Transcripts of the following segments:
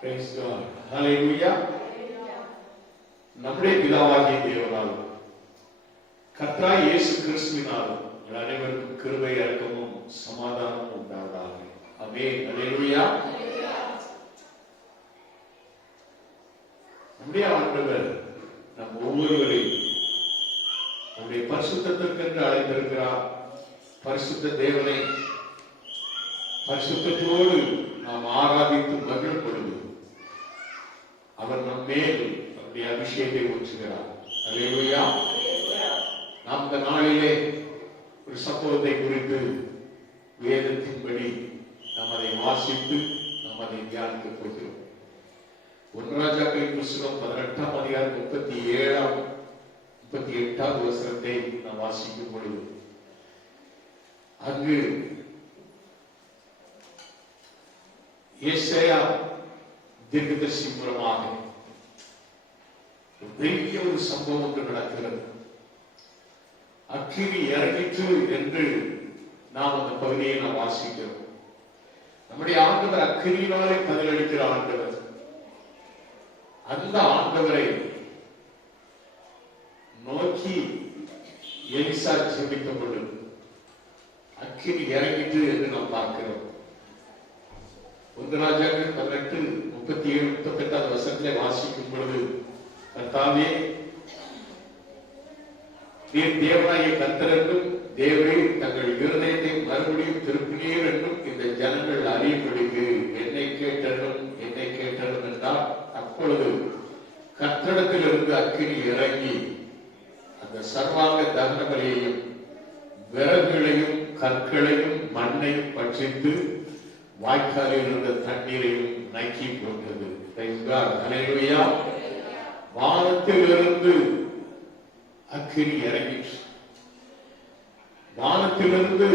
Praise God. Hallelujah. நம்முடைய பிதாவாகிய தேவனால் கர்த்தராகிய இயேசு கிறிஸ்துவினால் அனைவருக்கும் கிருபை இரக்கமும் சமாதானமும் உண்டாவதாக. ஆமென். ஹல்லேலூயா. நம்முடைய ஆண்டவர் நம் ஒவ்வொருவரையும் நம்முடைய பரிசுத்தத்திற்கென்று அழைத்திருக்கிறார். பரிசுத்த தேவனை பரிசுத்தத்தோடு நாம் ஆராதித்து மகிழும் பொழுது அவர் நம் மேல் அவருடைய அபிஷேகத்தை ஊற்றுகிறார். அல்லேலூயா. நாம் இந்த நாளிலே ஒரு சம்பவத்தை குறித்து வேதத்தின்படி நாம் அதை வாசித்து நாம் அதை தியானிக்க போகிறோம். 1 ராஜாக்களின் புத்தகம் 18ஆம் அதிகாரம் 38வது வசனத்தை நாம் வாசிக்கும் பொழுது அங்கு ஏசாயா தீர்க்கதரிசி மூலமாக பெரிய ஒரு சம்பவம் ஒன்று நடக்கிறது. அக்கினி இறங்கிற்று என்று நாம் அந்த பகுதியை நாம் வாசிக்கிறோம். நம்முடைய ஆண்டவர் அக்கினியினாலே பதிலளிக்கிற ஆண்டவர். அந்த ஆண்டவரை நோக்கி எலிசா ஜெபித்த பொழுது அக்கினி இறங்கிற்று என்று நாம் பார்க்கிறோம். 1 ராஜாக்கள் 18:37-38 வசனத்திலே வாசிக்கும் பொழுது, கர்த்தாவே நீர் தேவனாகிய கர்த்தர் என்றும் தேவரீர் தங்கள் இருதயத்தை மறுபடியும் திருப்பினீர் என்றும் இந்த ஜனங்கள் அறியும்படிக்கு என்னை கேட்டனும் என்றால், அப்பொழுது கர்த்தரிடத்திலிருந்து அக்கினி இறங்கி அந்த சர்வாங்க தகன பலியையும் விறகுகளையும் கற்களையும் மண்ணையும் பட்சித்து வாய்க்காலில் இருந்த தண்ணீரையும் நக்கி போட்டது. அல்லேலூயா. வானத்திலிருந்து அக்கினி இறங்கிற்று. வானத்திலிருந்து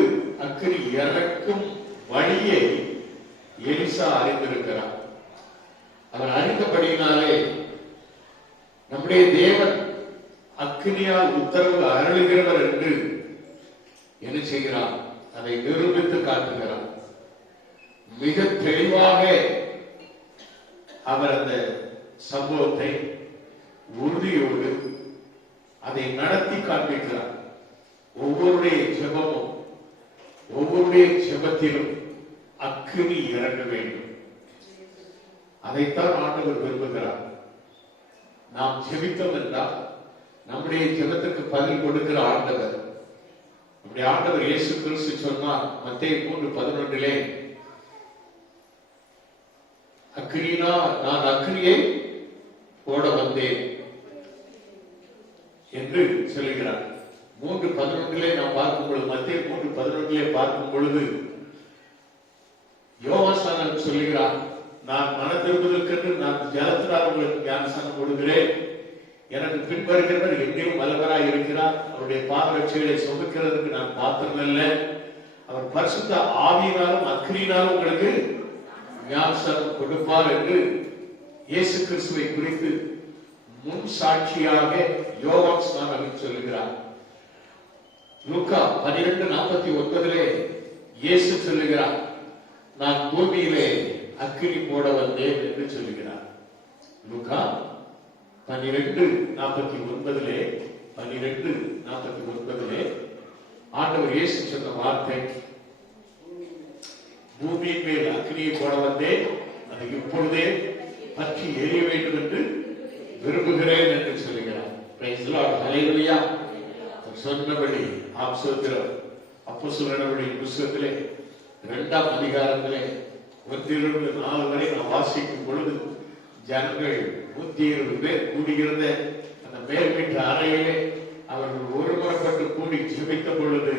அக்கினி இறக்கும் வழியை எலிசா அறிந்திருக்கிறார். அவர் அறிந்தபடியினாலே நம்முடைய தேவன் அக்கினியால் உத்தரவு அருளுகிறவர் என்று என்ன செய்கிறார்? அதை நிரூபித்து காட்டுகிறார். மிக தெளிவாக அவர் அந்த சம்பவத்தை உறுதியோடு அதை நடத்தி காண்பிக்கிறார். ஒவ்வொருடைய ஜெபமும் ஒவ்வொருடைய ஜெபத்திலும் அக்கினி இறங்க வேண்டும். அதைத்தான் ஆண்டவர் விரும்புகிறார். நாம் ஜெபித்தோம் என்றால் நம்முடைய ஜெபத்துக்கு பதில் கொடுக்கிற ஆண்டவர். நம்முடைய ஆண்டவர் இயேசு கிறிஸ்து சொன்னார் மத்தேயு 3:11, அக்கினினா நான் அக்கினியை போட வந்தேன் என்று சொல்லுகிறார். 3:11 நாம் பார்க்கும் பொழுது, மத்தேயு 3:11 பார்க்கும் பொழுது யோவான் சொல்லுகிறார், நான் மனம் திரும்புவதற்கென்று நான் ஜலத்தினால் உங்களுக்கு ஞானஸ்நானம் கொடுக்கிறேன். எனக்கு பின்வருகிறவர் என்னையும் வல்லவராய் இருக்கிறார். அவருடைய பாதரட்சைகளை சுமக்கிறதுக்கு நான் பாத்திரமல்ல. அவர் பரிசுத்த ஆவியினாலும் அக்கினியினாலும் உங்களுக்கு ஞானஸ்நானம் கொடுப்பார் என்று இயேசு கிறிஸ்துவை குறித்து முன் சாட்சியாக யோவான் ஸ்நானகன் சொல்லுகிறார். லூக்கா 12:49 இயேசு சொல்லுகிறார், நான் பூமியிலே அக்கினி போட வந்தேன் என்று சொல்லுகிறார். லூக்கா 12:49 ஆண்டவர் இயேசு சொன்ன வார்த்தை, பூமியின் மேல் அக்கினியை போட வந்தேன், அது இப்பொழுதே பற்றி எரிய வேண்டும் என்று விரும்புகிறேன் என்று சொல்லுகிறார். Praise the lord. ஹல்லேலூயா. சொன்னபடி அப்போஸ்தலர்களின் புத்தகத்திலே 2ஆம் அதிகாரத்திலே 1-4 வரை நாம் வாசிக்கும் பொழுது, ஜனங்கள் 120 பேர் கூடியிருந்த அந்த மேல் வீட்டு அறையிலே அவர்கள் ஒருமுறைப்பட்டு கூடி ஜெபித்த பொழுது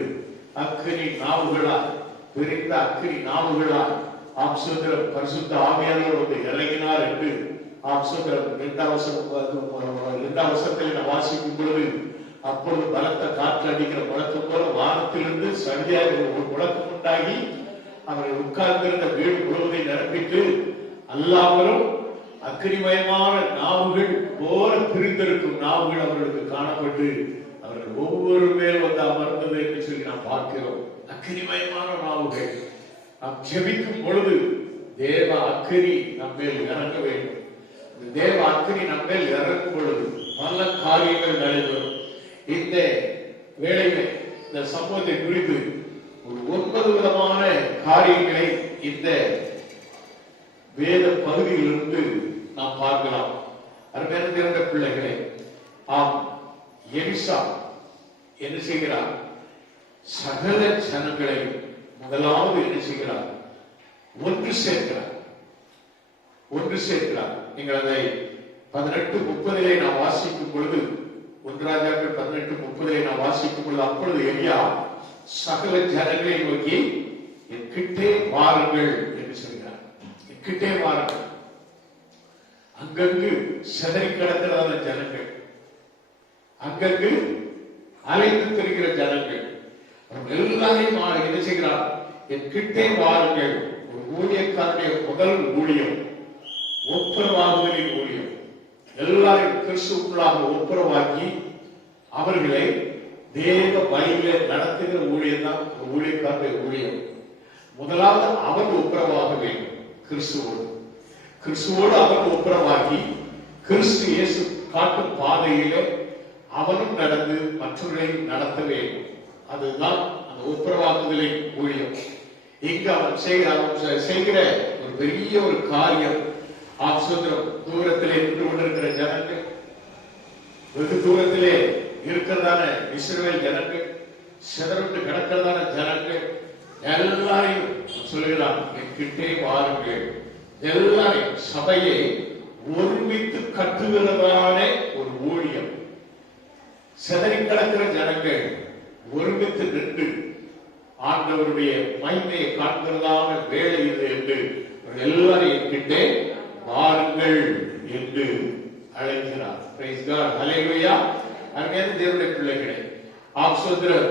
அக்கினி நாவுகளால் பிரிந்த அக்கினி நாவுகளால் ஆப்சோதரம் பரிசுத்த ஆவியானவர் வந்து இறங்கினார் என்று ஆப்சோதரம் 2ஆம் வசனத்தில் நாம் வாசிக்கும் பொழுது, அப்பொழுது பலத்த காற்று அடிக்கிற முழக்கம் போல வானத்திலிருந்து சரியாக ஒரு முழக்கம் உண்டாகி அவர்கள் உட்கார்ந்திருந்த வீடு முழுவதை நிரப்பிட்டு அல்லாமலும் அக்கினிமயமான நாவுகள் போல பிரிந்திருக்கும் நாவுகள் அவர்களுக்கு காணப்பட்டு அவர்கள் ஒவ்வொரு மேல் வந்து அமர்ந்தது என்று சொல்லி நாம் பார்க்கிறோம். அக்கினிமயமான நாவுகள். நாம் ஜெபிக்கும் பொழுது தேவ அக்கினி நம்மேல் இறங்க வேண்டும். தேவ அக்கினி நம்மேல் இறங்கும் பொழுது பல காரியங்கள் நடைபெறும். இந்த வேளையிலே இந்த சம்பவத்தை குறித்து ஒரு 9 விதமான காரியங்களை இந்த வேத பகுதியிலிருந்து நாம் பார்க்கலாம். அருமையான தேவனுடைய பிள்ளைகளே, ஆம், எலிசா என்ன செய்கிறார்? சகல ஜனங்களை முதலாவது என்ன செய்கிறார்? ஒன்று சேர்க்கிறார். நீங்கள் அதை 18:30 நாம் வாசிக்கும் பொழுது, 1 ராஜாக்கள் 18:30 நாம் வாசிக்கும் பொழுது, அப்பொழுது எலியா சகல ஜனங்களை நோக்கி என் கிட்டே வாருங்கள் என்று சொல்கிறார். என் கிட்டே வாருங்கள். அங்கங்கு சிதறி கிடக்கிறதான ஜனங்கள், அங்கங்கு அலைந்து திரிகிற ஜனங்கள் எல்லாரையும் என்ன செய்கிறார்? என் கிட்டே வாருங்கள். ஒரு ஊழியக்காரனுடைய முதல் ஊழியம் ஒப்புரவாகுதலின் ஊழியம். எல்லாரையும் கிறிஸ்துவுக்குள்ளாக ஒப்புரவாக்கி அவர்களை தேவ வழியிலே நடத்துகிற ஊழியம் தான் ஒரு ஊழியக்காரனுடைய ஊழியம். முதலாவது அவன் ஒப்புரவாக வேண்டும். கிறிஸ்துவோடு அவன் ஒப்புரவாகி கிறிஸ்து இயேசு காட்டும் பாதையிலே அவனும் நடந்து மற்றவர்களையும் நடத்த வேண்டும். அதுதான் அந்த ஒப்புரவாக்குதலின் ஊழியம். இங்கு அவன் செய்கிற ஒரு பெரிய ஒரு காரியம். சுதந்திரம் தூரத்திலே நின்று கொண்டிருக்கிற ஜனங்கள், வெகு தூரத்திலே இருக்கிறதான இஸ்ரவேல் ஜனங்கள், சிதறண்டு கிடக்கிறதான ஜனங்கள் எல்லாரையும் சொல்லுகிறான், என் கிட்டே வாருங்கள். எல்லாரையும் சபையை ஒருமித்து கட்டுகிறதான ஒரு ஊழியம். சிதறி கிடக்கிற ஜனங்கள் ஒருமித்து நின்று ஆண்டவருடைய மகிமையை காண்கிறதான வேலை இது என்று எல்லாரையும் கிட்டே வாருங்கள் என்று அழைக்கிறார். Price God, hallelujah. அருமையான தேவனுடைய பிள்ளைகளே, சகோதரர்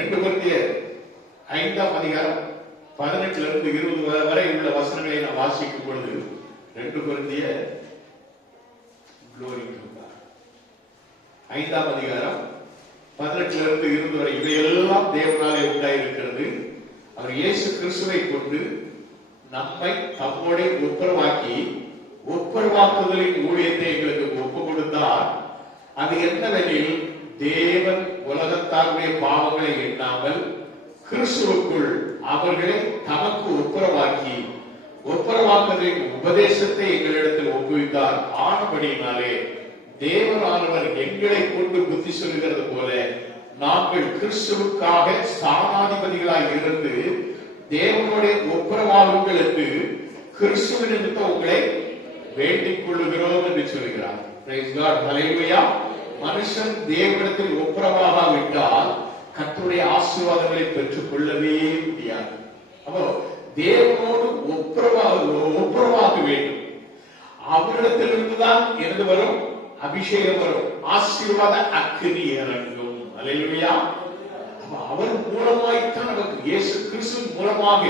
2 கொரிந்தியர் 5ஆம் அதிகாரம் 18 இருந்து 20 வரை உள்ள வசனங்களை நாம் வாசிக்கும் பொழுது, 2 கொரிந்தியர் 5ஆம் அதிகாரம் 18 இருந்து 20 வரை, இவையெல்லாம் தேவனாலே உண்டாயிருக்கிறது. அவர் இயேசு கிறிஸ்துவை கொண்டு நம்மை தம்மோடு ஒப்புரவாக்கி ஒப்புரவாக்குதலின் ஊழியத்தை எங்களுக்கு ஒப்பு கொடுத்தார். அது என்னவெனில், தேவன் உலகத்தாருடைய பாவங்களை எண்ணாமல் கிறிஸ்துவுக்குள் அவர்களை தமக்கு ஒப்புரவாக்கி ஒப்புரவாக்குதலின் உபதேசத்தை எங்களிடத்தில் ஒப்புவித்தார். ஆனபடியினாலே தேவனானவர் எங்களை கொண்டு புத்தி சொல்லுகிறது போல நாங்கள் கிறிஸ்துவுக்காக ஸ்தானாதிபதிகளாய் இருந்து தேவனுடைய ஒப்புரவாகுங்கள் என்று கிறிஸ்துவின் நிமித்தம் உங்களை வேண்டிக் கொள்ளுகிறோம் என்று சொல்கிறார். பிரைஸ் காட், ஹல்லேலூயா. மனுஷன் தேவனிடத்தில் ஒப்புரவாகாவிட்டால் கர்த்தருடைய ஆசீர்வாதங்களை பெற்றுக் கொள்ளவே முடியாது. அப்போ தேவனோடு ஒப்புரவாக வேண்டும். அவரிடத்திலிருந்துதான் இருந்து வரும் அபிஷேகம் வரும், ஆசீர்வாத அக்கினி இறங்கும். ஹல்லேலூயா. அவர் மூலமாய்த்தான் நமக்கு, இயேசு கிறிஸ்து மூலமாக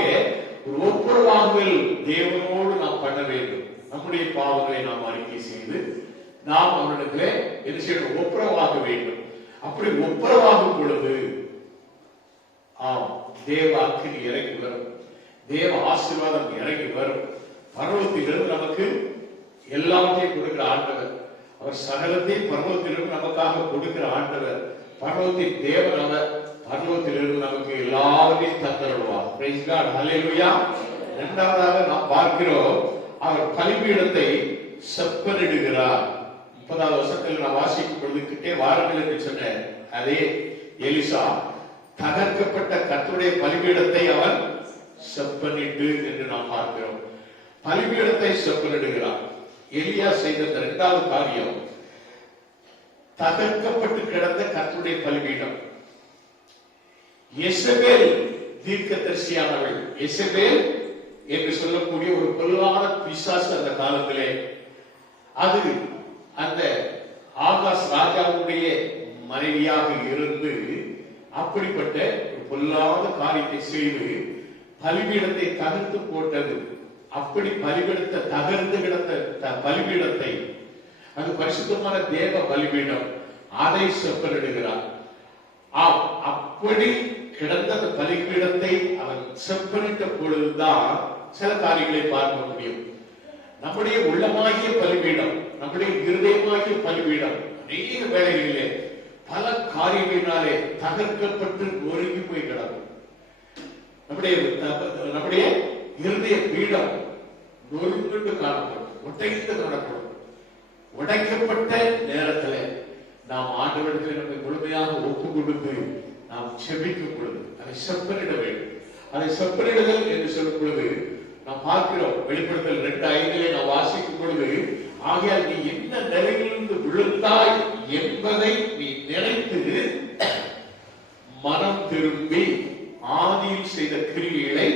ஒரு ஒப்புரவாகுதல் தேவனோடு நாம் பண்ண வேண்டும். நம்முடைய பாவங்களை நாம் அறிக்கை செய்து நாம் அவரிடத்திலே என்ன செய்யணும்? ஒப்புரவாக வேண்டும். அப்படி ஒப்புரவாகும் பொழுது தேவ அக்கினி இறங்கி வரும், தேவ ஆசீர்வாதம் இறங்கி வரும். பரலோகத்திலிருந்து நமக்கு எல்லாத்தையும் கொடுக்கிற ஆண்டவர், அவர் சகலத்தையும் பரலோகத்திலிருந்து நமக்காக கொடுக்கிற ஆண்டவர், பரலோகத்தின் தேவன் அவர். பரலோகத்திலிருந்து நமக்கு எல்லாவற்றையும் தந்தருள்வார். பிரைஸ் காட், ஹல்லேலூயா. இரண்டாவதாக நாம் பார்க்கிறோம், அவர் பலிபீடத்தை செப்பனிடுகிறார். 30வது வசனத்தில் நாம் வாசிக்கும் பொழுது, கிட்டே வாருங்கள் என்று சொன்ன அதே எலிசா தகர்க்கப்பட்ட கர்த்தருடைய பலிபீடத்தை அவன் செப்பனிட்டு என்று நாம் பார்க்கிறோம். பலிபீடத்தை செப்பனிடுகிறார். எலியா செய்த 2வது காரியம், தகர்க்கப்பட்டு கிடந்த கர்த்தருடைய பலிபீடம். எசபேல் தீர்க்கதரிசியானவள், எசபேல் என்று சொல்லக்கூடிய ஒரு பொல்லாத பிசாசு அந்த காலத்திலே, அது அந்த ஆகாஷ் ராஜாவுடைய மனைவியாக இருந்து அப்படிப்பட்ட ஒரு பொல்லாத காரியத்தை செய்து பலிபீடத்தை தகர்த்து போட்டது. அப்படி பலிபீடத்தை தகர்ந்து கிடந்த பலிபீடத்தை, அது பரிசுத்தமான தேவ பலிபீடம், அதை செப்பனிடுகிறார். அப்படி கிடந்த பலிபீடத்தை அவன் செப்பனிட்ட பொழுதுதான் சில காரியங்களை பார்க்க முடியும். நம்முடைய உள்ளமாகிய பலிபீடம், நம்முடைய இருதயமாகிய பலிபீடம் அநேக வேளைகளிலே பல காரியங்களினாலே தகர்க்கப்பட்டு நொறுங்கி போய் கிடக்கும். நம்முடைய இருதய பீடம் நொறுங்கிட்டு காணப்படும், உடைந்து காணப்படும். உடைக்கப்பட்ட நேரத்தில் நாம் ஆண்டவரிடத்தில் நம்மை முழுமையாக ஒப்பு கொடுத்து நாம் செபிக்கும் பொழுது அதை செப்பனிட வேண்டும். அதை செப்பனிடுதல் என்று சொல்லும் பொழுது நாம் பார்க்கிறோம், வெளிப்படுத்தல் 2:5 நாம் வாசிக்கும் பொழுது, ஆகையால் நீ என்ன நிலையிலிருந்து விழுந்தாய் என்பதை நீ நினைத்து மனம் திரும்பி ஆதியில் செய்த கிரியைகளை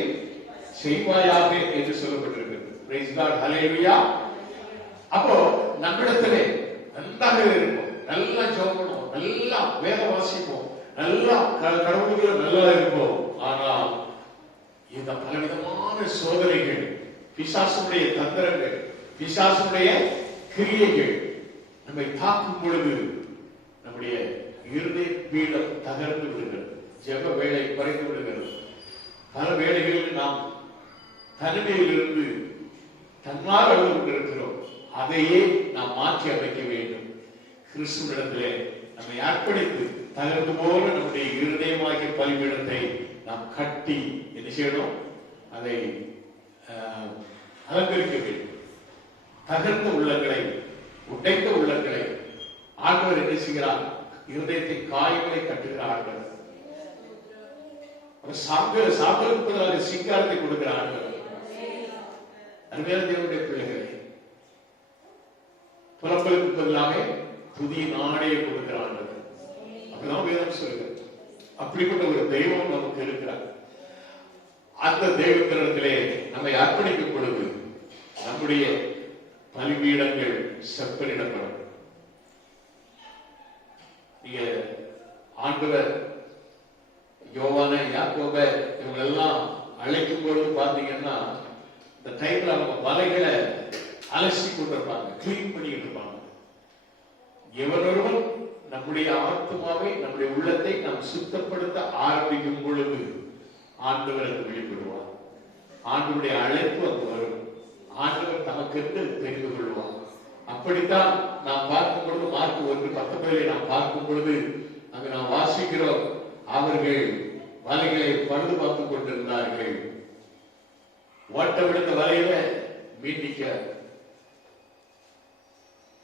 செய்வாயாக என்று சொல்லப்பட்டிருக்கிறது. பிரைஸ் காட், ஹல்லேலூயா. அப்போ நம்மிடத்திலே நன்றாக இருப்போம், நல்லா ஜெபம் பண்ணுவோம், நல்லா வேத வாசிப்போம், நல்லா கடவுளுக்கு நல்லா இருப்போம். ஆனால் இந்த பலவிதமான சோதனைகள், பிசாசுடைய தந்திரங்கள், பிசாசுடைய கிரியைகள் நம்மை தாக்கும் பொழுது நம்முடைய இருதய பீடம் தகர்ந்து விடுகிறது, ஜெப வேலை குறைந்து விடுகிறது. பல வேளைகளில் நாம் தனிமையிலிருந்து தன்மார் அழுது கொண்டிருக்கிறோம். அதையே நாம் மாற்றி அமைக்க வேண்டும். கிறிஸ்துவிடத்திலே நம்மை அர்ப்பணித்து தகர்ந்து போல நம்முடைய இருதயமாகிய பலிபீடத்தை நாம் கட்டி என்ன செய்யணும், அதை அலங்கரிக்க வேண்டும். தகர்ந்த உள்ளங்களை, உடைந்த உள்ளங்களை ஆண்டவர் என்ன செய்கிறார்? இருதயத்தை காயங்களை கட்டுகிற ஆண்டவர். சாப்பிடுவதற்காக சிங்காரத்தை கொடுக்கிற ஆண்டவர். அருமையான தேவனுடைய பிள்ளைகளை, புலம்பலுக்கு பதிலாக புதிய நாடையை கொடுக்கிற ஆண்டவர். அப்படிதான் வேதம் சொல்லுகிறது. அப்படிப்பட்ட ஒரு தெய்வம் நமக்கு இருக்கிறார். அந்த தெய்வத்திலே நம்மை அர்ப்பணிக்கும் பொழுது நம்முடைய பலிபீடங்கள் செப்பனிடப்படும். நீங்க ஆண்டவர் யோவான, யாக்கோப இவங்க எல்லாம் அழைக்கும் பொழுது பாத்தீங்கன்னா, இந்த டைம்ல அவங்க வலைகளை அலசி கொண்டிருப்பாங்க, கிளீன் பண்ணிட்டு இருப்பாங்க. எவனொருவன் நம்முடைய ஆத்மாவை, நம்முடைய உள்ளத்தை நாம் சுத்தப்படுத்த ஆரம்பிக்கும் பொழுது ஆண்டவர் அது வெளிப்படுவார். ஆண்டவருடைய அழைப்பு அது வரும். ஆண்டவர் நமக்கு தெரிந்து கொள்வார். அப்படித்தான் நாம் பார்க்கும் பொழுது மார்க் 1:19 நாம் பார்க்கும் பொழுது அங்கு நாம் வாசிக்கிறோம், அவர்கள் வலைகளை பழுது பார்த்துக் கொண்டிருந்தார்கள். ஓட்ட விழுந்த வலையில மீண்டிக்க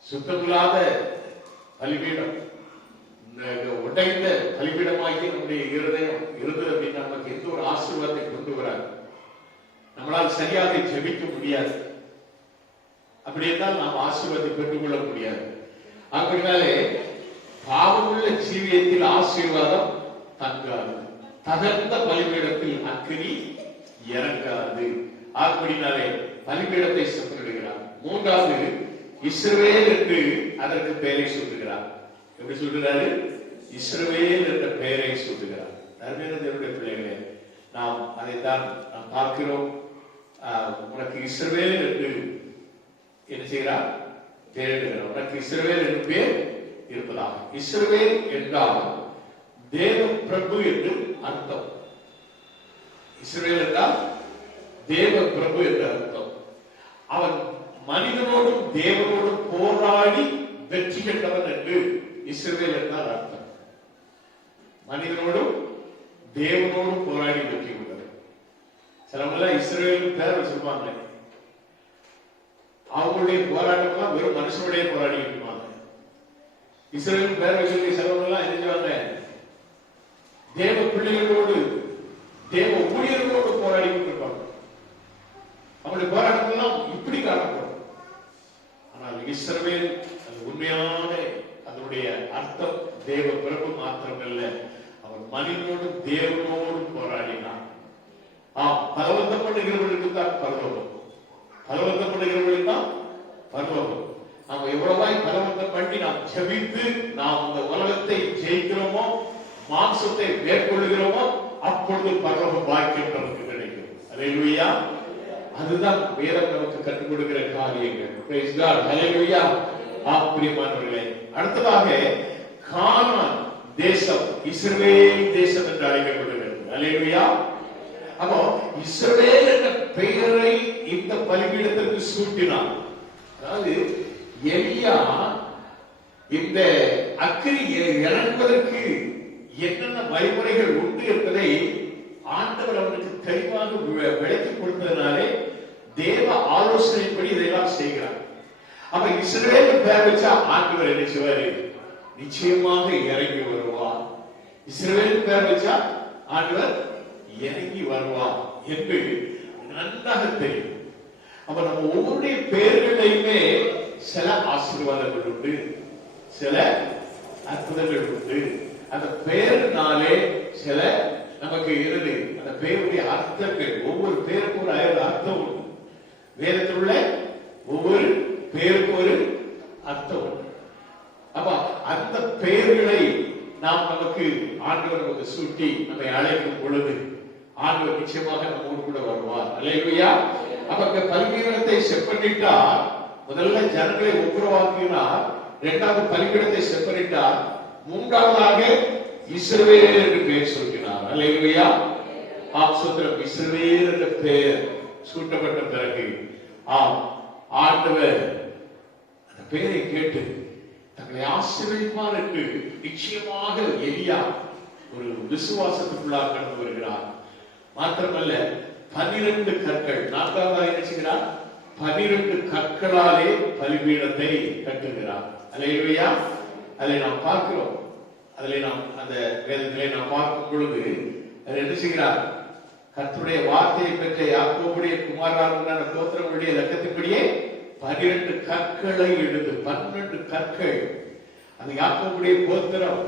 சுத்தமில்லாத பலிபீடம், உடைந்த பலிபீடமாகி நம்முடைய இருதயம் இருந்தது அப்படின்னு நமக்கு எந்த ஒரு ஆசீர்வாதத்தை கொண்டு வராது. நம்மளால் சரியாக ஜெபிக்க முடியாது. அப்படி என்றால் நாம் ஆசீர்வாதத்தை பெற்றுக்கொள்ள முடியாது. அப்படினாலே பாவமுள்ள ஜீவியத்தில் ஆசீர்வாதம் தங்காது, தகர்ந்த பலிபீடத்தில் அக்கினி இறங்காது. அப்படினாலே பலிபீடத்தை செப்பனிடுகிறார். மூன்றாவது, இஸ்ரவேல் என்று அதற்கு பெயரை சொல்லுகிறார். எப்படி சொல்கிறாரு? இஸ்ரவேல் என்ற பெயரை சொல்லுகிறார். அருமையான தேவனுடைய பிள்ளைகளே, நாம் அதைத்தான் நாம் பார்க்கிறோம். உனக்கு இஸ்ரவேல் என்று என்ன செய்கிறார்? பெயரிடுகிறார். உனக்கு இஸ்ரவேல் என்று பெயர் இருப்பதாக. இஸ்ரவேல் என்றால் தேவ பிரபு என்று அர்த்தம். இஸ்ரவேல் என்றால் தேவ பிரபு என்று அர்த்தம். அவன் மனிதனோடும் தேவனோடும் போராடி வெற்றி பெற்றவன் என்று இஸ்ரவேல் என்றால் அர்த்தம். மனிதனோடும் தேவனோடும் போராடி வெற்றி கொண்டவன். சிலவங்க இஸ்ரவேல் பேர் வச்சிருப்பாங்க. அவங்களுடைய போராட்டம் வெறும் மனுஷனுடைய போராடி இருப்பாங்க. இஸ்ரவேல் பேர் வச்சிருக்க சிலவங்க எல்லாம் என்ன தேவ பிள்ளைகளோடு, தேவ ஊழியர்களோடு போராடி கொண்டிருப்பாங்க. அவங்களுடைய போராட்டம் எல்லாம் இப்படி காணப்படும். ஆனால் இஸ்ரவேல் அது உண்மையான அதனுடைய அர்த்தம் தேவ பிரபு மாத்திரமல்ல, அவர் மனிதனோடும் தேவனோடும் போராடினார். பலவந்தம் பண்ணுகிறவர்களுக்கு தான் பரலோகம். பலவந்தம் பண்ணுகிறவர்களுக்கு தான் பரலோகம். நாம் எவ்வளவாய் பலவந்தம் பண்ணி நாம் ஜெபித்து நாம் இந்த உலகத்தை ஜெயிக்கிறோமோ, மாம்சத்தை மேற்கொள்ளுகிறோமோ, அப்பொழுது பரலோக பாக்கியம் நமக்கு கிடைக்கும். அல்லேலூயா. அதுதான் வேதம் நமக்கு கற்றுக் கொடுக்கிற காரியங்கள். பிரைஸ் காட், ஹல்லேலூயா. பிரியமானவர்களே, அடுத்ததாக கானான் தேசம் இஸ்ரவேல் தேசம் என்று அழைக்கப்படுகிறது. அல்லேலூயா. அப்போ இஸ்ரவேல் என்ற பெயரை இந்த பலிபீடத்திற்கு சூட்டினார். அதாவது எலியா இந்த அக்கினி இறங்குவதற்கு என்னென்ன வழிமுறைகள் உண்டு என்பதை ஆண்டவர் அவனுக்கு தெளிவாக விளக்கி கொடுத்ததுனாலே தேவ ஆலோசனைப்படி இதையெல்லாம் செய்கிறார். அப்ப இஸ்ரவேல் பேர் வச்சா ஆண்டவர் என்ன செய்வாரு? நிச்சயமாக இறங்கி வருவார். இஸ்ரவேல் பேர் வச்சா ஆண்டவர் இறங்கி வருவார் என்று நன்றாக தெரியும். அப்ப நம்ம ஒவ்வொருடைய பெயர்களையுமே சில ஆசீர்வாதங்கள் உண்டு, சில அற்புதங்கள் உண்டு. அந்த பெயர்னாலே சில நமக்கு இருந்து அந்த பெயருடைய அர்த்தங்கள், ஒவ்வொரு பேருக்கும் ஒரு அர்த்தம் உண்டு. வேதத்தில் உள்ள ஒவ்வொரு பெயருக்கும் ஒரு அர்த்தம் உண்டு. அப்ப அந்த பெயர்களை நாம் நமக்கு ஆண்டவர் நமக்கு சூட்டி நம்மை அழைக்கும் பொழுது ஆண்டவர் நிச்சயமாக நம்மோடு கூட வருவார். அல்லேலூயா. அப்ப பலிபீடத்தை செப்பனிட்டார். முதல்ல ஜனங்களை ஒப்புரவாக்கினார். இரண்டாவது பலிபீடத்தை செப்பனிட்டார். மூன்றாவதாக இஸ்ரவேல் என்று பெயர் சொல்கிறார். அல்லேலூயா. ஆப்சோத்திரம் இஸ்ரவேல் என்ற பெயர் சூட்டப்பட்ட பிறகு ஆண்டவர் அந்த பெயரை கேட்டு தங்களை ஆசீர்வதிப்பார் என்று நிச்சயமாக எலியா ஒரு விசுவாசத்துக்குள்ளாக கடந்து வருகிறார். மாத்திரமல்ல 12 கற்கள், நான்காவதாக என்ன செய்கிறார்? 12 கற்களாலே பலிபீடத்தை கட்டுகிறார். அல்லேலூயா. அதை நாம் பார்க்கிறோம். அதில் நாம் அந்த வேதத்திலே நாம் பார்க்கும் பொழுது அதில் என்ன செய்கிறார்? கர்த்தருடைய வார்த்தையை பெற்ற யாக்கோபுடைய குமாரரான கோத்திரங்களுடைய இலக்கத்தின்படியே 12 கற்களை எடுத்து 12 கற்கள். அந்த யாக்கோபுடைய கோத்திரம்,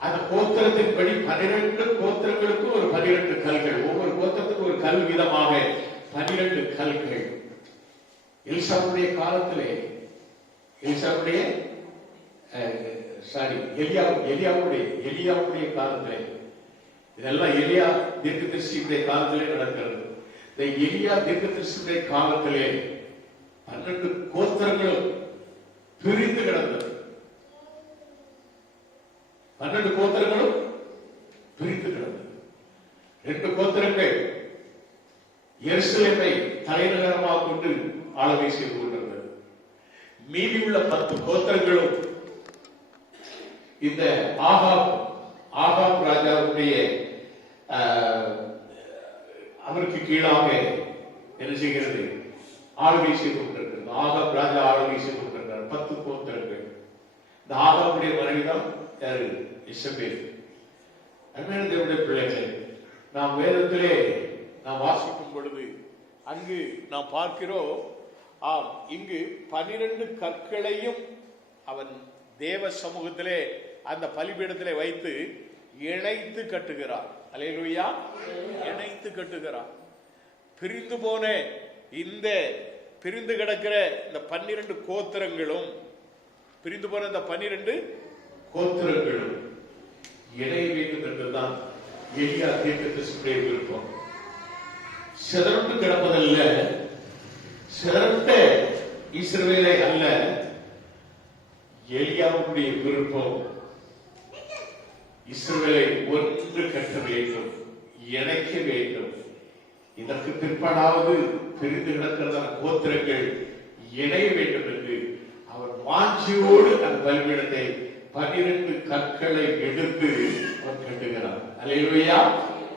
அந்த கோத்திரத்தின்படி 12 கோத்திரங்களுக்கு ஒரு 12 கல்கள், ஒவ்வொரு கோத்திரத்துக்கும் ஒரு கல் விதமாக 12 கல்கள். எலிசாவுடைய காலத்திலே எலியாவுடைய காலத்திலே இதெல்லாம் எலியா தீர்க்கதரிசியுடைய காலத்திலே நடக்கிறது. இந்த எலியா தீர்க்கதரிசியுடைய காலத்திலே 12 கோத்திரங்களும் பிரிந்து கிடந்தது. 12 கோத்திரங்களும் பிரித்து கிடந்தது. 2 கோத்திரங்கள் எருசலேமை தலைநகரமாக கொண்டு ஆளுகை செய்து கொண்டிருந்தது. மீதி உள்ள 10 கோத்திரங்களும் இந்த ஆகாப் ராஜாவுடைய அவருக்கு கீழாக என்ன செய்கிறது? ஆளுகை செய்து கொண்டிருக்கிறது. ஆகாப் ராஜா ஆளுகை செய்து கொண்டிருக்கிறார். 10 கோத்திரங்கள். இந்த ஆகாபுடைய மனைவிதான் யாரு? இசபேல். அருமையான தேவனுடைய பிள்ளைகள், நாம் வேதத்திலே நாம் வாசிக்கும் பொழுது அங்கு நாம் பார்க்கிறோம், இங்கு 12 கற்களையும் அவன் தேவ சமூகத்திலே அந்த பலிபீடத்திலே வைத்து இணைத்து கட்டுகிறார். அல்லேலூயா. இணைத்து கட்டுகிறார். பிரிந்து போன இந்த பிரிந்து கிடக்கிற இந்த 12 கோத்திரங்களும், பிரிந்து போன இந்த 12 கோத்திரங்களும் இணைய வேண்டும் என்றுதான் எலியா தீர்க்கதரிசியுடைய விருப்பம். சிதறண்டு கிடப்பதல்ல, சிதறண்ட இஸ்ரவேலை அல்ல, எலியாவுடைய விருப்பம் இஸ்ரவேலை ஒன்று கட்ட வேண்டும், இணைக்க வேண்டும். இதற்கு பிற்பாடாவது பிரிந்து கிடக்கிறதான கோத்திரங்கள் இணைய வேண்டும் என்று அவர் வாஞ்சியோடு அந்த பலிபீடத்தை 12 கற்களை எடுத்து அவர் கட்டுகிறார். அல்லேலூயா.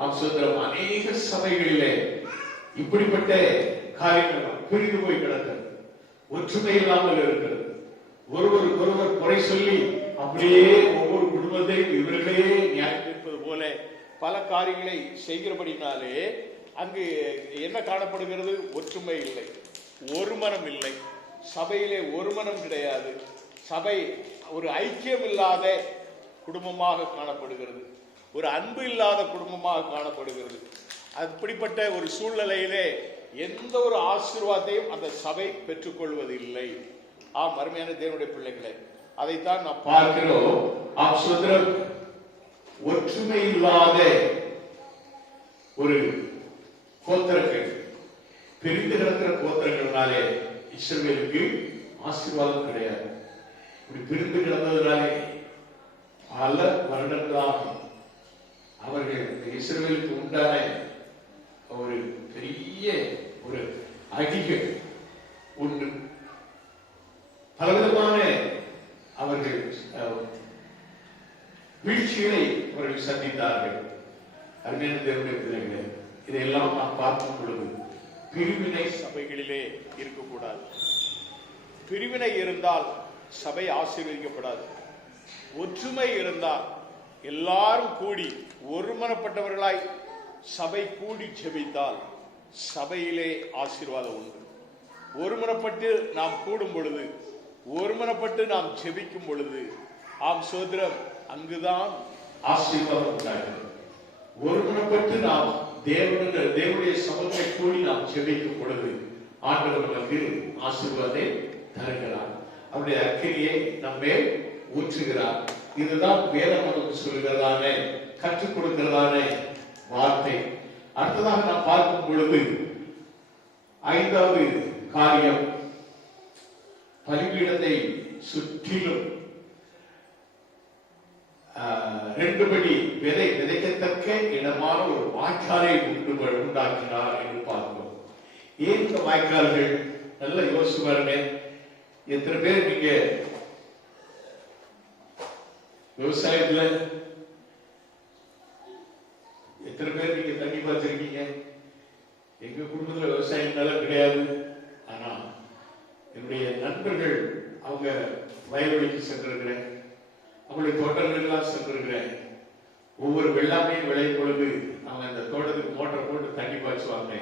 அம்சத்திரம் அநேக சபைகளிலே இப்படிப்பட்ட காரியங்கள் பிரிந்து போய் கிடக்கிறது, ஒற்றுமை இல்லாமல் இருக்கிறது. ஒருவர் குறை சொல்லி அப்படியே ஒவ்வொரு குடும்பத்தையும் இவர்களே நியாயம் தீர்ப்பது போல பல காரியங்களை செய்கிறபடினாலே அங்கு என்ன காணப்படுகிறது? ஒற்றுமை இல்லை, ஒரு மனம் இல்லை. சபையிலே ஒரு மனம் கிடையாது. சபை ஒரு ஐக்கியம் இல்லாத குடும்பமாக காணப்படுகிறது, ஒரு அன்பு இல்லாத குடும்பமாக காணப்படுகிறது. அப்படிப்பட்ட ஒரு சூழ்நிலையிலே எந்த ஒரு ஆசீர்வாதத்தையும் அந்த சபை பெற்றுக்கொள்வதில்லை. அருமையான தேவனுடைய பிள்ளைகளே, அதைத்தான் நாம் பார்க்கிறோம். ஒற்றுமை இல்லாத ஒரு கோத்திரங்கள், பிரிந்து கிடக்கிற கோத்திரங்கள்னாலே இஸ்ரவேலுக்கு ஆசீர்வாதம் கிடையாது. இப்படி பிரிந்து கிடந்ததுனாலே பல வருடங்களாக அவர்கள் இஸ்ரவேலுக்கு உண்டான ஒரு பெரிய ஒரு அடிகள் ஒன்று, பலவிதமான அவர்கள் வீழ்ச்சிகளை அவர்கள் சந்தித்தார்கள். அருமையான தேவனுடைய பிள்ளைகளே, இதையெல்லாம் நாம் பார்க்கும் பொழுது பிரிவினை சபைகளிலே இருக்கக்கூடாது. பிரிவினை இருந்தால் சபை ஆசீர்வதிக்கப்படாது. ஒற்றுமை இருந்தால் எல்லாரும் கூடி ஒருமனப்பட்டவர்களாய் சபை கூடி ஜெபித்தால் சபையிலே ஆசீர்வாதம் உண்டு. ஒருமனப்பட்டு நாம் கூடும் பொழுது, ஒருமனப்பட்டு நாம் ஜெபிக்கும் பொழுது, ஆம் சோதரம், அங்குதான் ஆசீர்வாதம் உண்டாகிறது. ஒருமனப்பட்டு நாம் தேவனுடைய சமூகத்தை கூடி நாம் ஜெபிக்கும் பொழுது ஆண்டவர் நமக்கு ஆசீர்வாதத்தை தருகிறார். அவருடைய அக்கினியை நம்மே ஊற்றுகிறார். இதுதான் வேதம் நமக்கு சொல்கிறதான, கற்றுக் கொடுக்கிறதான வார்த்தை. அடுத்ததாக நாம் பார்க்கும் பொழுது 5வது காரியம், பலிபீடத்தை சுற்றிலும் 2 படி விதைக்கத்தக்க இடமான ஒரு வாய்க்காலை உண்டாக்கினார் என்று பார்க்கிறோம். ஏன் இந்த வாய்க்கால்கள்? நல்ல யோசிச்சு பாருங்க. எத்தனை பேர் நீங்க விவசாயத்துல எத்தனை பேர் நீங்க தண்ணி பார்த்திருக்கீங்க? எங்க குடும்பத்துல விவசாயம் நிலம் கிடையாது. ஆனா என்னுடைய நண்பர்கள் அவங்க வயல்வெளிக்கு சென்றிருக்கிறேன், அவங்களுடைய தோட்டங்களுக்கெல்லாம் சென்றிருக்கிறேன். ஒவ்வொரு வெள்ளாமையும் விளையும் பொழுது அவங்க அந்த தோட்டத்துக்கு மோட்டர் போட்டு தண்ணி பாய்ச்சுவாங்க.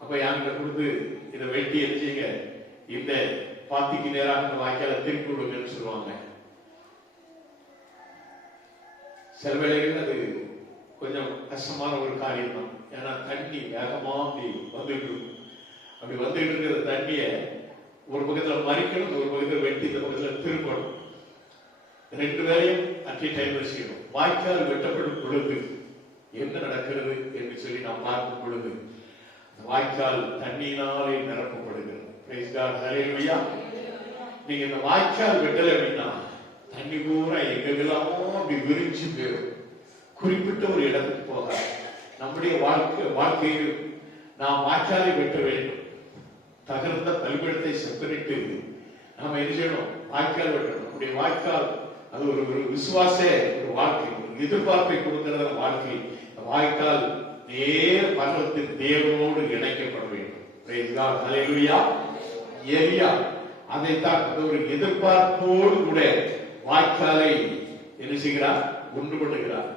அப்ப யாங்கிட்ட கொடுத்து இதை வெட்டி எரிஞ்சிங்க, இந்த பாத்திக்கு நேராக இந்த வாய்க்கால திருப்பி விடுங்கன்னு சொல்லுவாங்க. சில வேளைகள் அது கொஞ்சம் கஷ்டமான ஒரு காரியம் தான். ஏன்னா தண்ணி வேகமா அப்படி வந்துட்டு இருக்கிற தண்ணிய ஒரு பக்கத்துல மறிக்கணும், ஒரு பக்கத்துல வெட்டி இந்த பக்கத்துல திரும்பணும். 2 வேளையும் அட் டைம் செய்யணும். வாய்க்கால் வெட்டப்படும் பொழுது என்ன நடக்கிறது என்று சொல்லி நாம் பார்க்கும் பொழுது வாய்க்கால் தண்ணீராலே நிரப்பப்படுகிறது. பிரைஸ் காட், ஹல்லேலூயா. நீங்க இந்த வாய்க்கால் வெட்டல அப்படின்னா தண்ணி பூரா எங்கெல்லாமோ அப்படி விரிஞ்சு போயிடும். குறிப்பிட்ட ஒரு இடத்துக்கு போக நம்முடைய வாழ்க்கையில் நாம் வாய்க்காலை வெட்ட வேண்டும். தகர்ந்த பலிபீடத்தை செப்பனிட்டு நாம என்ன செய்யணும்? வாய்க்கால் வெட்டணும். நம்முடைய வாய்க்கால் அது ஒரு விசுவாச ஒரு வாழ்க்கை, ஒரு எதிர்பார்ப்பை கொடுக்கிற வாழ்க்கை. வாய்க்கால் நேர பரலத்தின் தேவனோடு இணைக்கப்பட வேண்டும். பிரைஸ் காட், ஹல்லேலூயா. எலியா அதைத்தான் ஒரு எதிர்பார்ப்போடு கூட வாய்க்காலை என்ன செய்கிறார்? உண்டு பண்ணுகிறார்.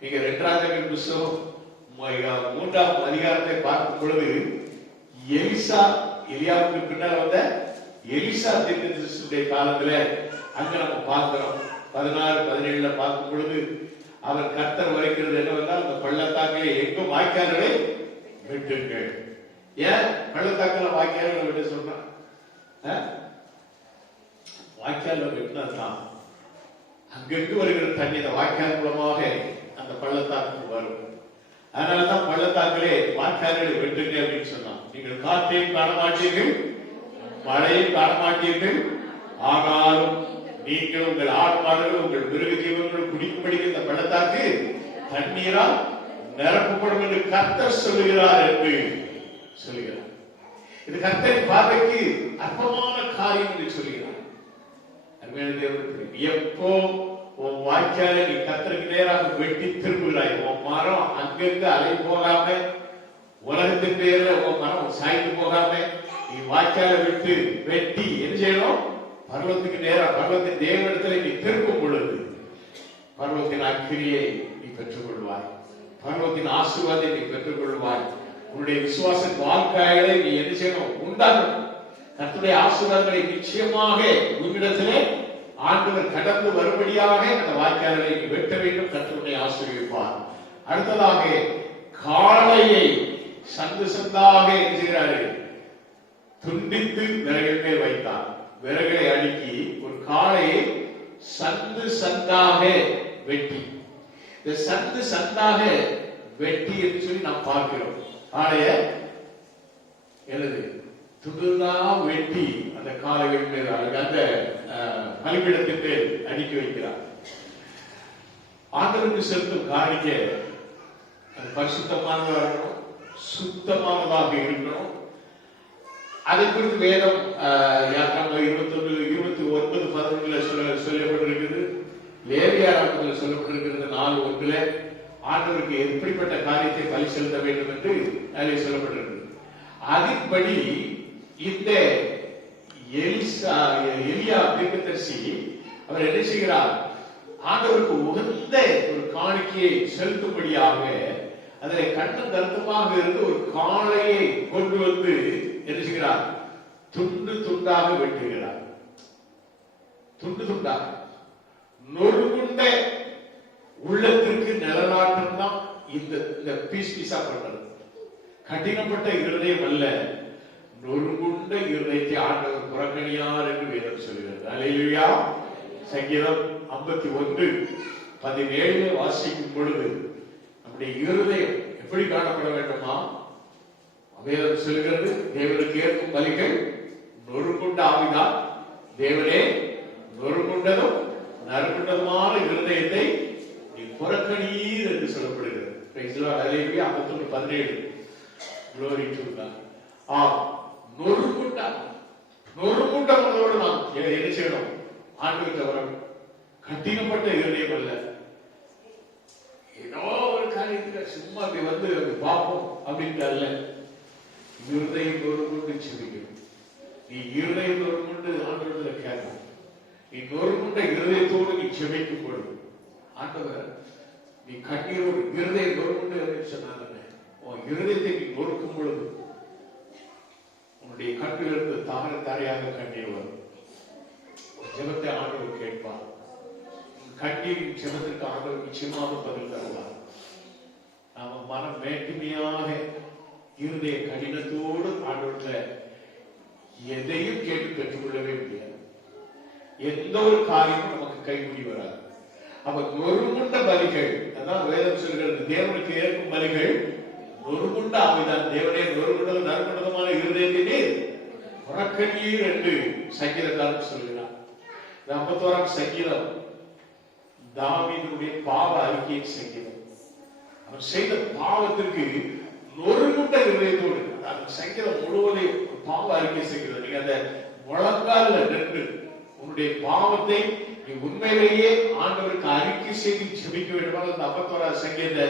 நீங்க 2 ராஜாக்கள் புத்தகம் 3ஆம் அதிகாரத்தை பார்க்கும் பொழுது எலியாவுக்கு பின்னால் வந்த எலிசா தீர்க்கதரிசியுடைய காலத்துல அங்க நம்ம பார்க்கிறோம். 16-17 பார்க்கும் பொழுது அவர் கர்த்தர் வரைக்கிறது என்னவென்றால், அந்த பள்ளத்தாக்கிலே எங்கும் வாய்க்கால்களை வெட்டுங்கள். ஏன் பள்ளத்தாக்கில் வாய்க்கால்களை வெட்ட சொல்றான்? வாய்க்கால் வெட்டினால்தான் அங்கிருந்து வருகிற தண்ணி அந்த வாய்க்கால் மூலமாக அந்த பள்ளத்தாக்கு வரும். அதனாலதான் பள்ளத்தாக்கிலே வாய்க்கால்களை வெட்டுங்க அப்படின்னு சொன்னான். நீங்கள் காற்றையும் காண மாட்டீர்கள், மழையும் காண மாட்டீர்கள், ஆனாலும் நீங்கள் உங்கள் ஆடு மாடுகள் உங்கள் மிருக ஜீவன்கள் குடிக்கும்படி இந்த பள்ளத்தாக்கு தண்ணீரால் நிரப்பப்படும் என்று கர்த்தர் சொல்லுகிறார் என்று சொல்லுகிறார். இது கர்த்தரின் பார்வைக்கு அற்பமான காரியம் என்று சொல்லுகிறார். எப்போ உன் வாய்க்காலை நீ கர்த்தருக்கு நேராக வெட்டி திரும்புகிறாய், உன் மரம் அங்கிருந்து அலை போகாம, உலகத்தின் பேர்ல உன் மரம் சாய்ந்து போகாம நீ வாய்க்காலை விட்டு வெட்டி என்ன செய்யணும்? பர்வத்துக்கு நேராக பர்வத்தின் தேவனிடத்துல நீ திரும்பும் பொழுது பர்வத்தின் அக்கிரியை நீ பெற்றுக் கொள்வாய், பர்வத்தின் ஆசீர்வாதத்தை நீ பெற்றுக் கொள்வாய். உன்னுடைய விசுவாச வாழ்க்கைகளை நீ என்ன செய்யணும்? உண்டாகணும். கர்த்தருடைய ஆசீர்வாதங்களை நிச்சயமாக உன்னிடத்திலே ஆண்டவர் கடந்து வரும்படியாக அந்த வாய்க்கால்களை வெட்ட வேண்டும். கர்த்தருடைய ஆசீர்வதிப்பார். அடுத்ததாக காளையை சந்து சந்தாக என்ன செய்கிறாரு? துண்டித்து விறகில் மேல் வைத்தார். விறகுகளை அடுக்கி ஒரு காளையை சந்து சந்தாக வெட்டி, இந்த சந்து சந்தாக வெட்டி என்று சொல்லி நாம் பார்க்கிறோம். காளைய எழுது துண்டுதா வெட்டி அந்த காளைகள் மேல் அந்த பலிபீடத்தின் மேல் அடுக்கி வைக்கிறார். ஆண்டவருக்கு செலுத்தும் காணிக்கை பரிசுத்தமானதாக இருக்கணும், சுத்தமானதாக இருக்கணும். அதை குறித்து வேதம் யாத்திராகமம் 21:29-11 சொல்லப்பட்டிருக்கிறது. லேவியராகமத்தில் சொல்லப்பட்டிருக்கிறது 4:1 ஆண்டவருக்கு எப்படிப்பட்ட காரியத்தை பலி செலுத்த வேண்டும் என்று அதில் சொல்லப்பட்டிருக்கிறது. அதன்படி இந்த எலியா தீர்க்கதரிசி அவர் என்ன செய்கிறார்? ஆண்டவருக்கு உகந்த ஒரு காணிக்கையை செலுத்தும்படியாக அதில் கண்ணும் கருத்துமாக இருந்து ஒரு காளையை கொண்டு வந்து என்ன செய்கிறார்? துண்டு துண்டாக வெட்டுகிறார். துண்டு துண்டாக நொறுகுண்ட உள்ளத்திற்கு நிலநாட்டம் தான் இந்த பீஸ் பீஸா பண்றது. கடினப்பட்ட இருதயம் அல்ல, நொறுகுண்ட இருதயத்தை ஆண்டவர் புறக்கணியார் என்று வேதம் சொல்கிறது. அல்லேலூயா. சங்கீதம் 51:17 வாசிக்கும் பொழுது நம்முடைய இருதயம் எப்படி காணப்பட வேண்டுமா? வேதம் சொல்கிறது, தேவனுக்கு ஏற்கும் பலிகள் நொறுங்குண்ட ஆவிதான். தேவனே, நொறுங்குண்டதும் நறுங்குண்டதுமான இருதயத்தை நீ புறக்கணீர் என்று சொல்லப்படுகிறது. 51:17 Glory to God. நொறுங்குண்டவர்களோடு நாம் என்ன செய்யணும்? ஆண்டவர்கிட்ட வரணும். கடினப்பட்ட இருதயம் அல்ல, ஏதோ ஒரு காரியத்துல சும்மா அப்படி வந்து பார்ப்போம் அப்படின்ட்டு அல்ல. இருதயம் நொறுங்குண்டு செபிக்கணும். நீ இருதயம் நொறுங்குண்டு ஆண்டவர்களை கேட்கணும். நீ நொறுங்குண்ட இருதயத்தோடு நீ செபிக்கும் பொழுது ஆண்டவர் நீ கண்ணீரோடு இருதயம் நொறுங்குண்டு சொன்னாங்க. உன் இருதயத்தை நீ நொறுக்கும் பொழுது உன்னுடைய கண்ணிலிருந்து தாரையாக கண்ணீர் வரும். ஜெபத்தை ஆண்டவர் கேட்பார். கண்ணீரின் ஜெபத்திற்கு ஆண்டவர் நிச்சயமாக பதில் தருவார். நாம மனம் மேட்டுமையாக இருதய கடினத்தோடு ஆண்டவர்களை எதையும் கேட்டு பெற்றுக்கொள்ளவே முடியாது. எந்த ஒரு காரியமும் நமக்கு கைகூடி வராது. அப்ப நொறுங்குண்ட பலிகள், அதான் வேதம் சொல்கிறது, தேவனுக்கு ஏற்கும் பலிகள் நொறுங்குண்ட ஆவிதான். தேவனே, நொறுங்குண்டதும் நறுங்குண்டதுமான இருதயத்திலே புறக்கணீர் என்று சங்கீதக்காரன் சொல்கிறார். 51ஆம் சங்கீதம் தாவீதுடைய பாவ அறிக்கையின் சங்கீதம். அவன் செய்த பாவத்திற்கு நொறுங்குண்ட இருதயத்தோடு அந்த சங்கீதம் முழுவதையும் பாவ அறிக்கை செய்கிறது. நீங்க அந்த முழங்கால நின்று உன்னுடைய பாவத்தை நீ உண்மையிலேயே ஆண்டவருக்கு அறிக்கை செய்து ஜெபிக்க வேண்டுமானால் அந்த 51ஆம் சங்கீதத்தை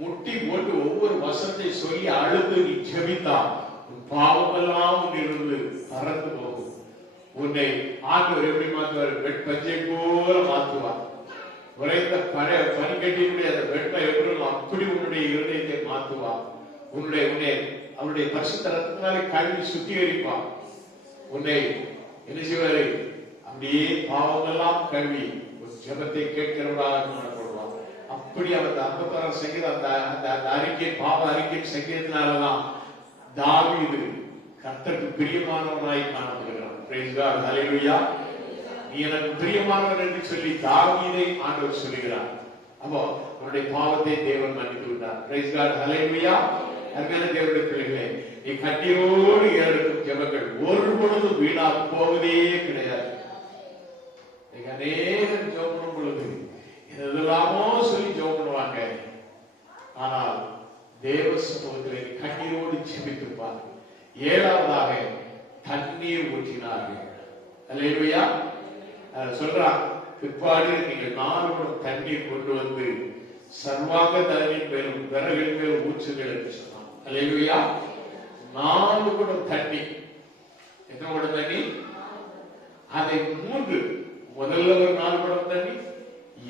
முட்டி போட்டு ஒவ்வொரு வசனத்தை சொல்லி அழுது நீ ஜெபித்தா உன் பாவமெல்லாம் உன்னிலிருந்து பறந்து போகும். உன்னை ஆண்டவர் எப்படி மாற்றுவார்? வெட்பஞ்சை போல மாற்றுவார். உரைத்த பனிக்கட்டியினுடைய அந்த வெட்பை எப்படி அப்படி உன்னுடைய இருதயத்தை மாற்றுவார். அவருடைய பரிசுத்த ரத்தத்தினாலே கழுவி சுத்திகரிப்பார். உன்னை என்ன செய்வாரு? அப்படியே பாவமெல்லாம் கழுவி ஒரு ஜெபத்தை கேட்கிறவராக காணப்படுவார். அப்படி அவர் 51ஆம் சங்கீதம் அந்த அறிக்கை, பாவ அறிக்கை சங்கீதத்தினாலதான் தாவீது கர்த்தருக்கு பிரியமானவனாய் காணப்படுகிறான். Price God. ஹல்லேலூயா. நீ எனக்கு பிரியமானவன் என்று சொல்லி தாவீதை ஆண்டவர் சொல்லுகிறார். அப்போ அவருடைய பாவத்தை தேவன் மன்னித்து விட்டார். Praise God. ஹல்லேலூயா. அருமையான தேவனுடைய பிள்ளைகளே, நீ கண்ணீரோடு ஏறெடுக்கும் ஜெபங்கள் ஒரு பொழுதும் வீணா போவதே கிடையாது. அநேகம் ஜெபம் பண்ணும் பொழுது இதெல்லாமோ சொல்லி ஜெபம் பண்ணுவாங்க. ஆனால் தேவ சமூகத்திலே கண்ணீரோடு ஜெபித்திருப்பார். 7ஆவதாக தண்ணீர் ஊற்றினார்கள். அல்லேலூயா. சொல்றான், பிற்பாடு நீங்கள் 4 குடம் தண்ணீர் கொண்டு வந்து சர்வாங்க தண்ணீர் மேலும் விறகின் மேலும் ஊற்றுங்கள் என்று சொன்னான். அல்லேலூயா. 4 குடம் தண்ணி. எத்தனை குடம் தண்ணி? அதை 3, முதல்ல ஒரு 4 குடம் தண்ணி,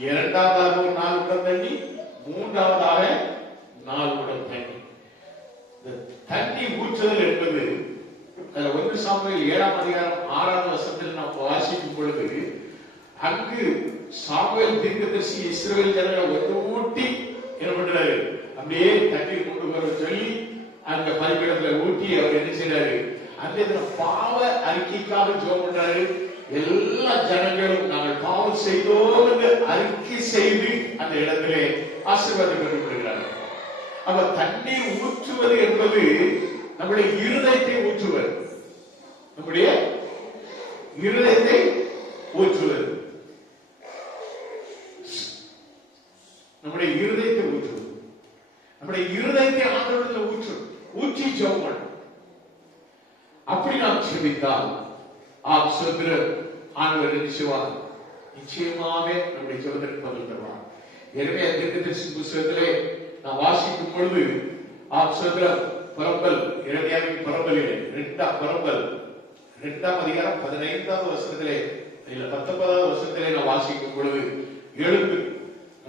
இரண்டாவதாக ஒரு 4 குடம் தண்ணி, மூன்றாவதாக 4 குடம் தண்ணி. தண்ணி ஊற்றுதல் என்பது 1 சாமுவேல் 7ஆம் அதிகாரம் 6ஆம் வசனத்தில் நாம் வாசிக்கும் பொழுது அங்கு சாமுவேல் தீர்க்கதரிசி இஸ்ரவேல் ஜனங்களை ஒன்று ஊட்டி என்ன பண்றாரு? அப்படியே தண்ணீர் கொண்டு வர சொல்லி அந்த பலிபீடத்துல ஊட்டி அவர் என்ன செய்யறாரு? அந்த பாவ அறிக்கைக்காக ஜெபம் பண்றாரு. எல்லா ஜனங்களும் நாங்கள் பாவம் செய்தோம் என்று அறிக்கை செய்து அந்த இடத்திலே ஆசீர்வாதம் பெற்றுக்கொள்கிறார்கள். அப்ப தண்ணீர் ஊற்றுவது என்பது நம்முடைய இருதயத்தை ஊற்றுவது. நம்முடைய இருதயத்தை ஊற்றுவது. நம்முடைய இருதயத்தை ஊற்றுவது. நம்முடைய இருதயத்தை ஆண்டவரிடத்தில் ஊற்றும். செபித்தால் ஆண்டவர் நிச்சயமாக நிச்சயமாவே நம்முடைய ஜெபத்திற்கு பதில் தருவார். எனவே தீர்க்கதரிசி புத்தகத்திலே நான் வாசிக்கும் பொழுது பரம்பல் இரண்டியாவின் பரம்பலிலே 2ஆம் அதிகாரம் 15வது வசனத்திலே இல்ல 19வது வசனத்திலே நான் வாசிக்கும் பொழுது, எழுந்து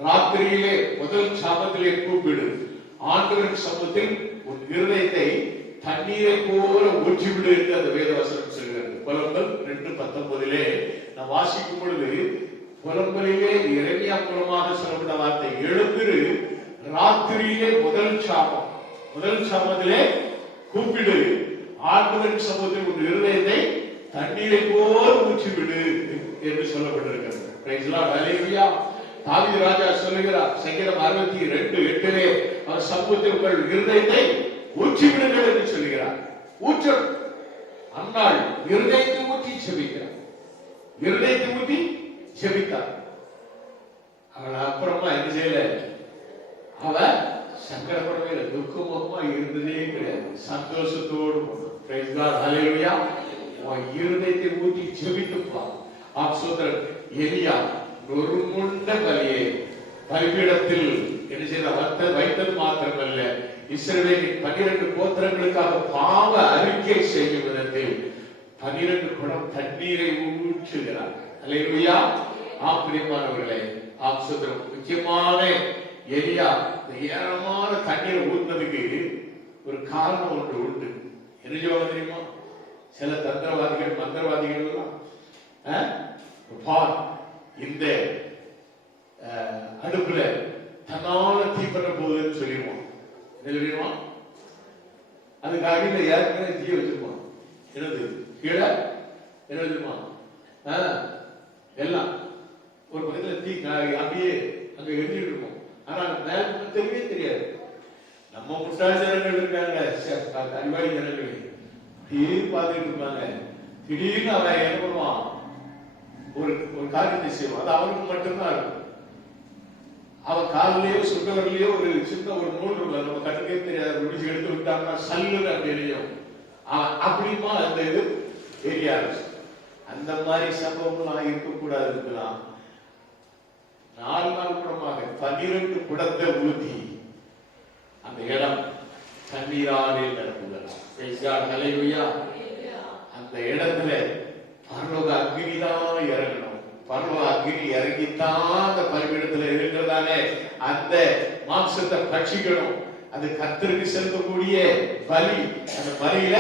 ராத்திரியிலே முதல் சாமத்திலே கூப்பிடு, ஆண்டவரின் சமூகத்தில் உன் இருதயத்தை தண்ணீரை போல ஊற்றிவிடு என்று அந்த வேத வசனம் சொல்கிறது. புலம்பல் 2:19 நான் வாசிக்கும் பொழுது, புலம்பலிலே எரேமியா மூலமாக சொல்லப்பட்ட வார்த்தை, எழுந்திரு ராத்திரியிலே முதல் சாமத்திலே கூப்பிடு, ஆண்டவரின் சமூகத்தில் உன் இருதயத்தை தண்ணீரை போல ஊற்றிவிடு என்று சொல்லப்பட்டிருக்கிறது. பிரைஸ் தி லார்ட், ஹல்லேலூயா. தாவீது ராஜா சொல்லுகிறார் சங்கீதம் 62:8 அவர் சமூகத்தில் உங்கள் இருதயத்தை ஊற்றிவிடுங்கள் என்று சொல்லுகிறார். ஊற்றும் அன்னாள் இருதயத்தை ஊற்றி செபிக்கிறார். இருதயத்தை ஊற்றி செபித்தார். அவள் அப்புறமா என்ன செய்யல, அவ சங்கடப்படவே இல்லை, துக்கமுகமா இருந்ததே கிடையாது, சந்தோஷத்தோடு போனார். பிரைஸ் தி லார்ட், ஹல்லேலூயா. இருதயத்தை ஊற்றி செபித்துப்பா. எலியா நொறுங்குண்ட பலியை பலிபீடத்தில் என்ன செய்த வைத்தது மாத்திரமல்ல, இஸ்ரவேலின் 12 கோத்திரங்களுக்காக பாவ அறிக்கை செய்யும் விதத்தில் 12 குடம் தண்ணீரை ஊற்றுகிறார். அல்லேலூயா. பிரியமானவர்களே, முக்கியமான எலியா ஏராளமான தண்ணீரை ஊற்றுனதுக்கு ஒரு காரணம் ஒன்று உண்டு. என்ன சொல்லுவாங்க தெரியுமா? சில தந்திரவாதிகள் மந்திரவாதிகள் இந்த அடுப்புல தன்னால தீப்பற்ற போகுதுன்னு சொல்லிடுவான். என்ன சொல்லிடுவான்? அதுக்கு அடியில ஏற்கனவே தீ வச்சிருப்பான். என்னது கீழே என்ன வச்சிருப்பான்? எல்லாம் ஒரு பக்கத்துல தீ அப்படியே அங்க எரிஞ்சிட்டு இருக்கும். ஆனா மேல தெரியவே தெரியாது. நம்ம முட்டாள் ஜனங்கள் இருக்காங்க, அறிவாளி ஜனங்கள் பார்த்துட்டு இருப்பாங்க. திடீர்னு அவன் என்ன பண்ணுவான், ஒரு காரியத்தை செய்வான். அது அவனுக்கு மட்டும்தான் இருக்கும். அவன் காலிலேயோ சுண்டவர்லயோ ஒரு சின்ன ஒரு நூல் இருக்கும், நம்ம கட்டுக்கே தெரியாது, முடிச்சு எடுத்து விட்டாங்கன்னா சல்லு அப்படியும் அப்படிமா அந்த இது தெரியாது. அந்த மாதிரி சம்பவம்லாம் இருக்கக்கூடாது இருக்கலாம். 4 நாள் புறமாக 12 குடத்தை ஊற்றி அந்த இடம் தண்ணீராலே நிரப்புகிறார். அந்த இடத்துல பரலோக அக்னிதான் இறங்கணும். பரலோக அக்னி இறங்கித்தான் அந்த பலிபீடத்துல இருக்கிறதானே அந்த மாம்சத்தை பட்சிக்கணும். அது கர்த்தருக்கு செலுத்தக்கூடிய பலி. அந்த பலியில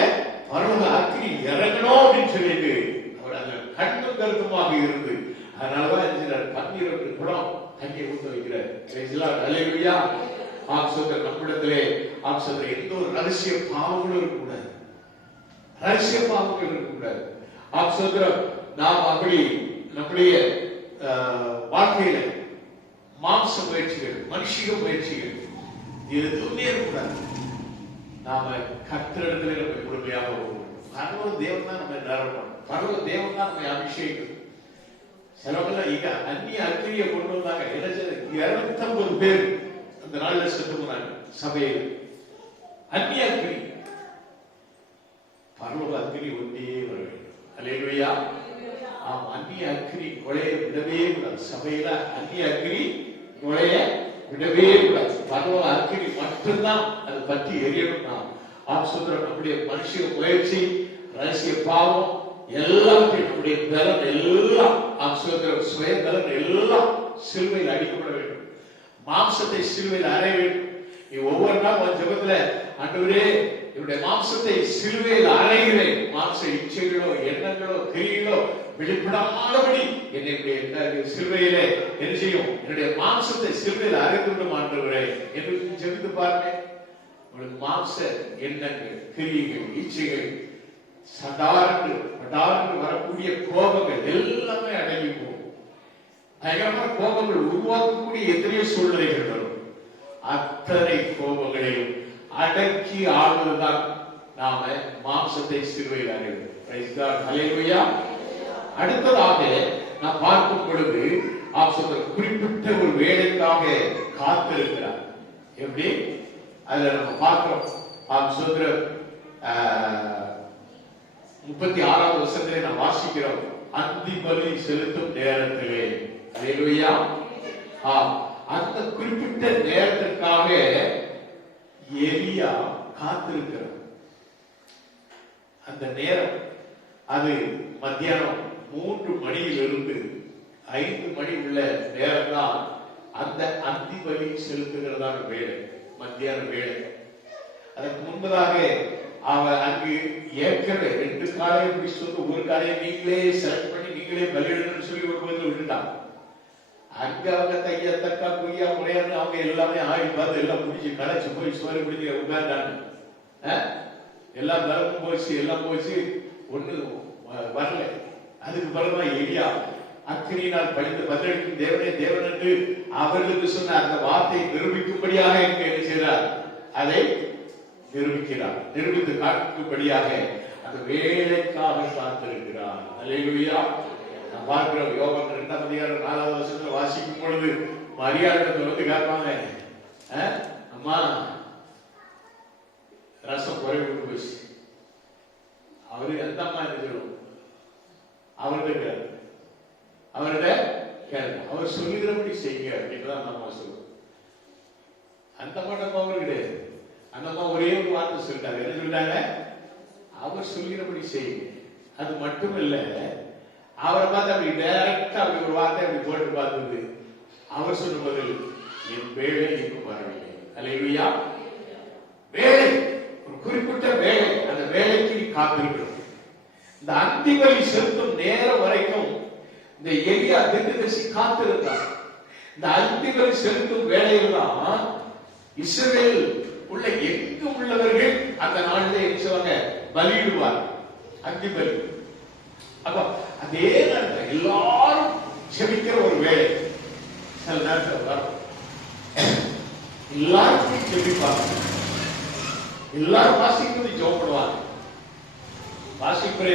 பரலோக அக்னி இறங்கணும் அப்படின்னு சொல்லிட்டு அவர் அந்த கண்ணும் கருத்துமாக இருந்து அதனாலதான் 12 குடம் தண்ணி ஊற்ற வைக்கிறார். அல்லேலூயா. நம்மிடத்திலே எந்த ஒரு ரகசிய பாவங்களும் இருக்கக்கூடாது. ரகசிய பாவங்கள் இருக்கக்கூடாது. நாம் அப்படி நம்முடைய வாழ்க்கையில மாம்ச முயற்சிகள், மனுஷிக முயற்சிகள் எதுவுமே இருக்கக்கூடாது. நாம கர்த்தரிடத்திலே நம்ம முழுமையாக பரவ தேவன் தான் நம்ம நிரப்பணும். பரவ தேவன் தான் நம்ம அபிஷேகம். சிலவங்க இங்க அந்நிய அக்னியை கொண்டு வந்தாங்க. 250 பேர் அந்த நாள்ல செத்து போனாங்க சபையில். அந்நிய அக்னி, பரலோக அக்னி ஒன்றே வர வேண்டும். அல்லேலூயா. அந்நிய அக்னி நுழைய விடவே கூடாது. சபையில அந்நிய அக்னி நுழைய விடவே கூடாது. பரலோக அக்னி மட்டும்தான் அது பற்றி எரியணும். நம்முடைய மனுஷ முயற்சி, ரகசிய பாவம் எல்லாத்தையும் நம்முடைய பலன் எல்லாம் சுய பலன் எல்லாம் சிலுவையில் அடிக்கப்பட வேண்டும். மாம்சத்தை சிலுவையில் அறைய வேண்டும். நீ ஒவ்வொரு நாள் உன் ஜெபத்துல, ஆண்டவரே என்னுடைய மாம்சத்தை சிலுவையில் அறைகிறேன். மாம்ச இச்சைகளோ எண்ணங்களோ கிரிகளோ வெளிப்படாதபடி என்னுடைய சிலுவையிலே என்ன செய்யும்? என்னுடைய மாம்சத்தை சிலுவையில் அறைந்து விடும் ஆண்டவரே என்று ஜெபித்து பாருங்க. உங்களுக்கு மாம்ச எண்ணங்கள், கிரிகள், இச்சைகள், சடார்ந்து வரக்கூடிய கோபங்கள் எல்லாமே அடங்கி போகும். பயங்கரமான கோபங்கள் உருவாக்கக்கூடிய எத்தனையோ சூழ்நிலைகள் வரும். அத்தனை கோபங்களையும் அடக்கி ஆளுவதுதான் நாம மாம்சத்தை சிலுவையில் அறைவது. அடுத்ததாக நாம் பார்க்கும் பொழுது குறிப்பிட்ட ஒரு வேலைக்காக காத்திருக்கிறார். எப்படி அதுல நம்ம பார்க்கிறோம். 36வது வசனத்திலே நாம் வாசிக்கிறோம், அந்தி பலி செலுத்தும் நேரத்திலே. அல்லேலூயா. அந்த குறிப்பிட்ட நேரத்திற்காக எலியா காத்திருக்கிறார். அந்த நேரம் அது மத்தியானம் 3 மணியிலிருந்து 5 மணி உள்ள நேரம் தான் அந்த அந்தி பலி செலுத்துகிறதான வேலை, மத்தியான வேலை. அதற்கு முன்பதாக அவன் அங்கு ஏற்கனவே 2 காலையை பிடிச்சு வந்து ஒரு காலையை நீங்களே செலக்ட் பண்ணி நீங்களே பலியிடணும்னு சொல்லி ஒரு பகுதியில் விட்டுட்டான். அங்க அவங்க தையா தக்கா குய்யா முறையான்னு அவங்க எல்லாமே ஆயில் பார்த்து எல்லாம் பிடிச்சி களைச்சு போய் சோறு பிடிச்சி உட்கார்ந்தாங்க. எல்லாம் பலமும் போச்சு, எல்லாம் போச்சு, ஒண்ணு வரல. அதுக்கு பிறகுமா எலியா அக்கினியினால் படித்து பதிலளிக்கும் தேவனே தேவன் என்று அவர்களுக்கு சொன்ன அந்த வார்த்தையை நிரூபிக்கும்படியாக என்ன செய்கிறார்? அதை நிரூபிக்கிறார். நிரூபித்து காட்டும்படியாக அந்த வேலைக்காக காத்திருக்கிறார். அல்லேலூயா. நான் பார்க்கிறோம், யோகம் 2ஆம் அதிகாரம் 4வது வசனத்துல வாசிக்கும் பொழுது மரியாதையிடத்துல வந்து கேட்பாங்க, அம்மா ரசம் குறைவு போச்சு. அவரு எந்த அம்மா இருக்கிறோம் அவர்கிட்ட அவர் சொல்லுகிறபடி செய்யுங்க அப்படின்றதான் அந்த அம்மா சொல்லுவோம். அந்த அம்மா அவர் கிடையாது. அந்த அம்மா ஒரே ஒரு வார்த்தை சொல்லிட்டாங்க. என்ன சொல்லிட்டாங்க? அவர் சொல்லுகிறபடி செய்யுங்க. அது மட்டும் இல்ல, அவரை பார்த்து அப்படி டைரக்டா அப்படி ஒரு வார்த்தை அப்படி போட்டு பார்த்தது. அவர் சொன்ன பதில், என் வேலை இன்னும் வரவில்லை. அல்லேலூயா. வேலை, ஒரு குறிப்பிட்ட வேலை, அந்த வேலைக்கு நீ காத்திருக்கணும். இந்த அந்தி பலி செலுத்தும் நேரம் வரைக்கும் இந்த எலியா தீர்க்கதரிசி காத்திருந்தார். இந்த அந்தி பலி செலுத்தும் வேலையில் தான் இஸ்ரவேல் உள்ள எங்கும் உள்ளவர்கள் அந்த நாளிலே என்ன செய்வாங்க? பலியிடுவார், அந்தி பலி. அப்ப அதே நேரத்தில் எல்லாரும் ஜெபிக்கிற ஒரு வேலை சில நேரத்தில் வரும். எல்லாருமே ஜெபிப்பாங்க, எல்லாரும் வாசிக்கிறது ஜெபம் பண்ணுவாங்க. வாசிக்கிற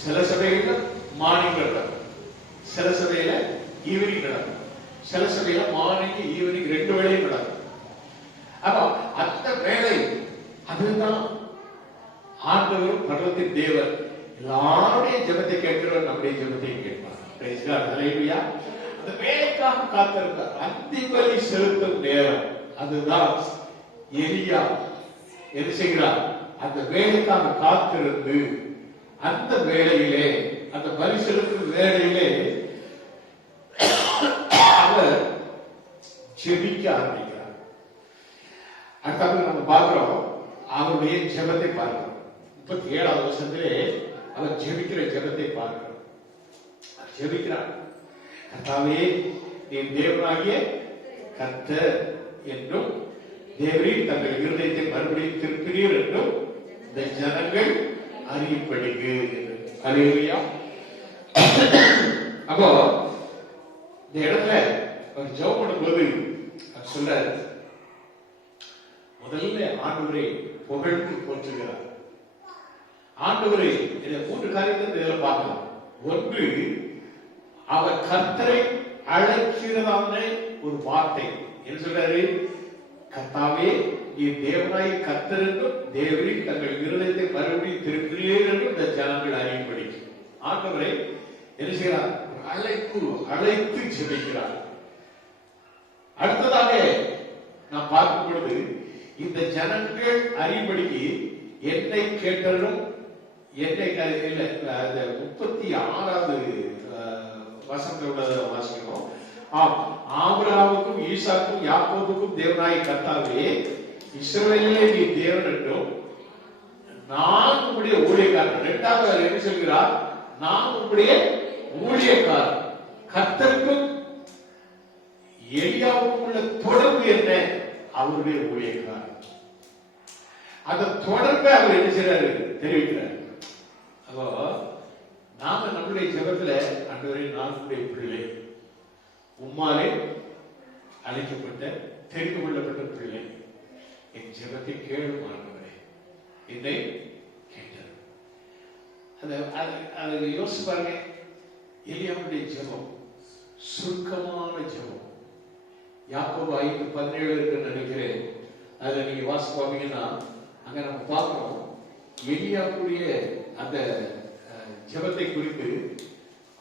சில சபையில மார்னிங் நடக்கும், சில சபையில ஈவினிங் நடக்கும், சில சபையில மார்னிங் ஈவினிங் 2 வேளையும் நடக்கும். அப்ப அந்த வேலை அதுதான் ஆண்டவரும் பரலோகத்தின் தேவன் எல்லாருடைய ஜெபத்தை கேட்கிறவர், நம்முடைய ஜெபத்தையும் கேட்பார். Praise God. ஹல்லேலூயா. அந்த வேலைக்காக காத்திருந்தார். அந்தி பலி செலுத்தும் நேரம் அதுதான் எலியா என்ன செய்கிறார்? அந்த வேலைக்காக காத்திருந்து அந்த வேளையிலே, அந்த பலி செலுத்தும் வேளையிலே அவர் ஜெபிக்க ஆரம்பிக்கிறார். அடுத்த நம்ம பார்க்கிறோம், அவருடைய ஜெபத்தை பார்க்கிறோம். 37வது வசனத்திலே அவர் ஜெபிக்கிற ஜெபத்தை பார்க்கிறோம். ஜெபிக்கிறார், கர்த்தாவே நீர் தேவனாகிய கர்த்தர் என்றும் தேவரீர் தங்கள் இருதயத்தை மறுபடியும் திருப்பினீர் என்றும் இந்த ஜனங்கள் அறியப்படுகு. அல்லேலூயா. அப்போ இந்த இடத்துல அவர் ஜெபம் பண்ணும்போது அவர் சொல்றாரு, முதல்ல ஆண்டவரை புகழ்ந்து போற்றுகிறார். ஆண்டவரை இந்த 3 காரியத்தை இதில் பார்க்கலாம். ஒன்று, அவர் கர்த்தரை அழைக்கிறதான ஒரு வார்த்தை. என்ன சொல்றாரு? கர்த்தாவே நீர் தேவனாய் கர்த்தர் என்றும் தேவரீர் தங்கள் இருதயத்தை மறுபடியும் திருப்பினீர் என்றும் இந்த ஜனங்கள் அறியும்படி. ஆண்டவரை என்ன செய்கிறார்? அழைத்து ஜெபிக்கிறார். அடுத்ததாக நாம் பார்க்கும் பொழுது, இந்த ஜனங்கள் அறியும்படிக்கு என்னை கேட்டலும் என்னை இல்ல, 36வது வசனத்தோட வாசிக்கணும். ஆபிரகாமுக்கும் ஈசாக்கும் யாக்கோபுக்கும் தேவனாய் கர்த்தாவே இஸ்ரவேலிலே நீ தேவன் என்றும் நான் உம்முடைய ஊழியக்காரன். 2வது என்ன சொல்கிறார்? நான் உம்முடைய ஊழியக்காரன். கர்த்தருக்கும் எலியாவுக்கும் உள்ள தொடர்பு என்ன? அவருடைய ஊழியக்காரன். அந்த தொடர்பை அவர் என்ன செய்யறாரு? தெரிவிக்கிறார். அப்போ நாம நம்முடைய ஜெபத்துல, ஆண்டவரே நான் உம்முடைய பிள்ளை, உம்மாலே அழைக்கப்பட்ட தெரிந்து கொள்ளப்பட்ட பிள்ளை, என் ஜெபத்தை கேளும் ஆண்டவரே, என்னை கேட்டார். அதை யோசிச்சு பாருங்க. எலியாவுடைய ஜெபம் சுருக்கமான ஜெபம். யாக்கோபு 5:17 இருக்குன்னு நினைக்கிறேன். அதுல நீங்க வாசி பாத்தீங்கன்னா அங்க நம்ம பார்க்கிறோம், எலியாவுடைய அந்த ஜெபத்தை குறித்து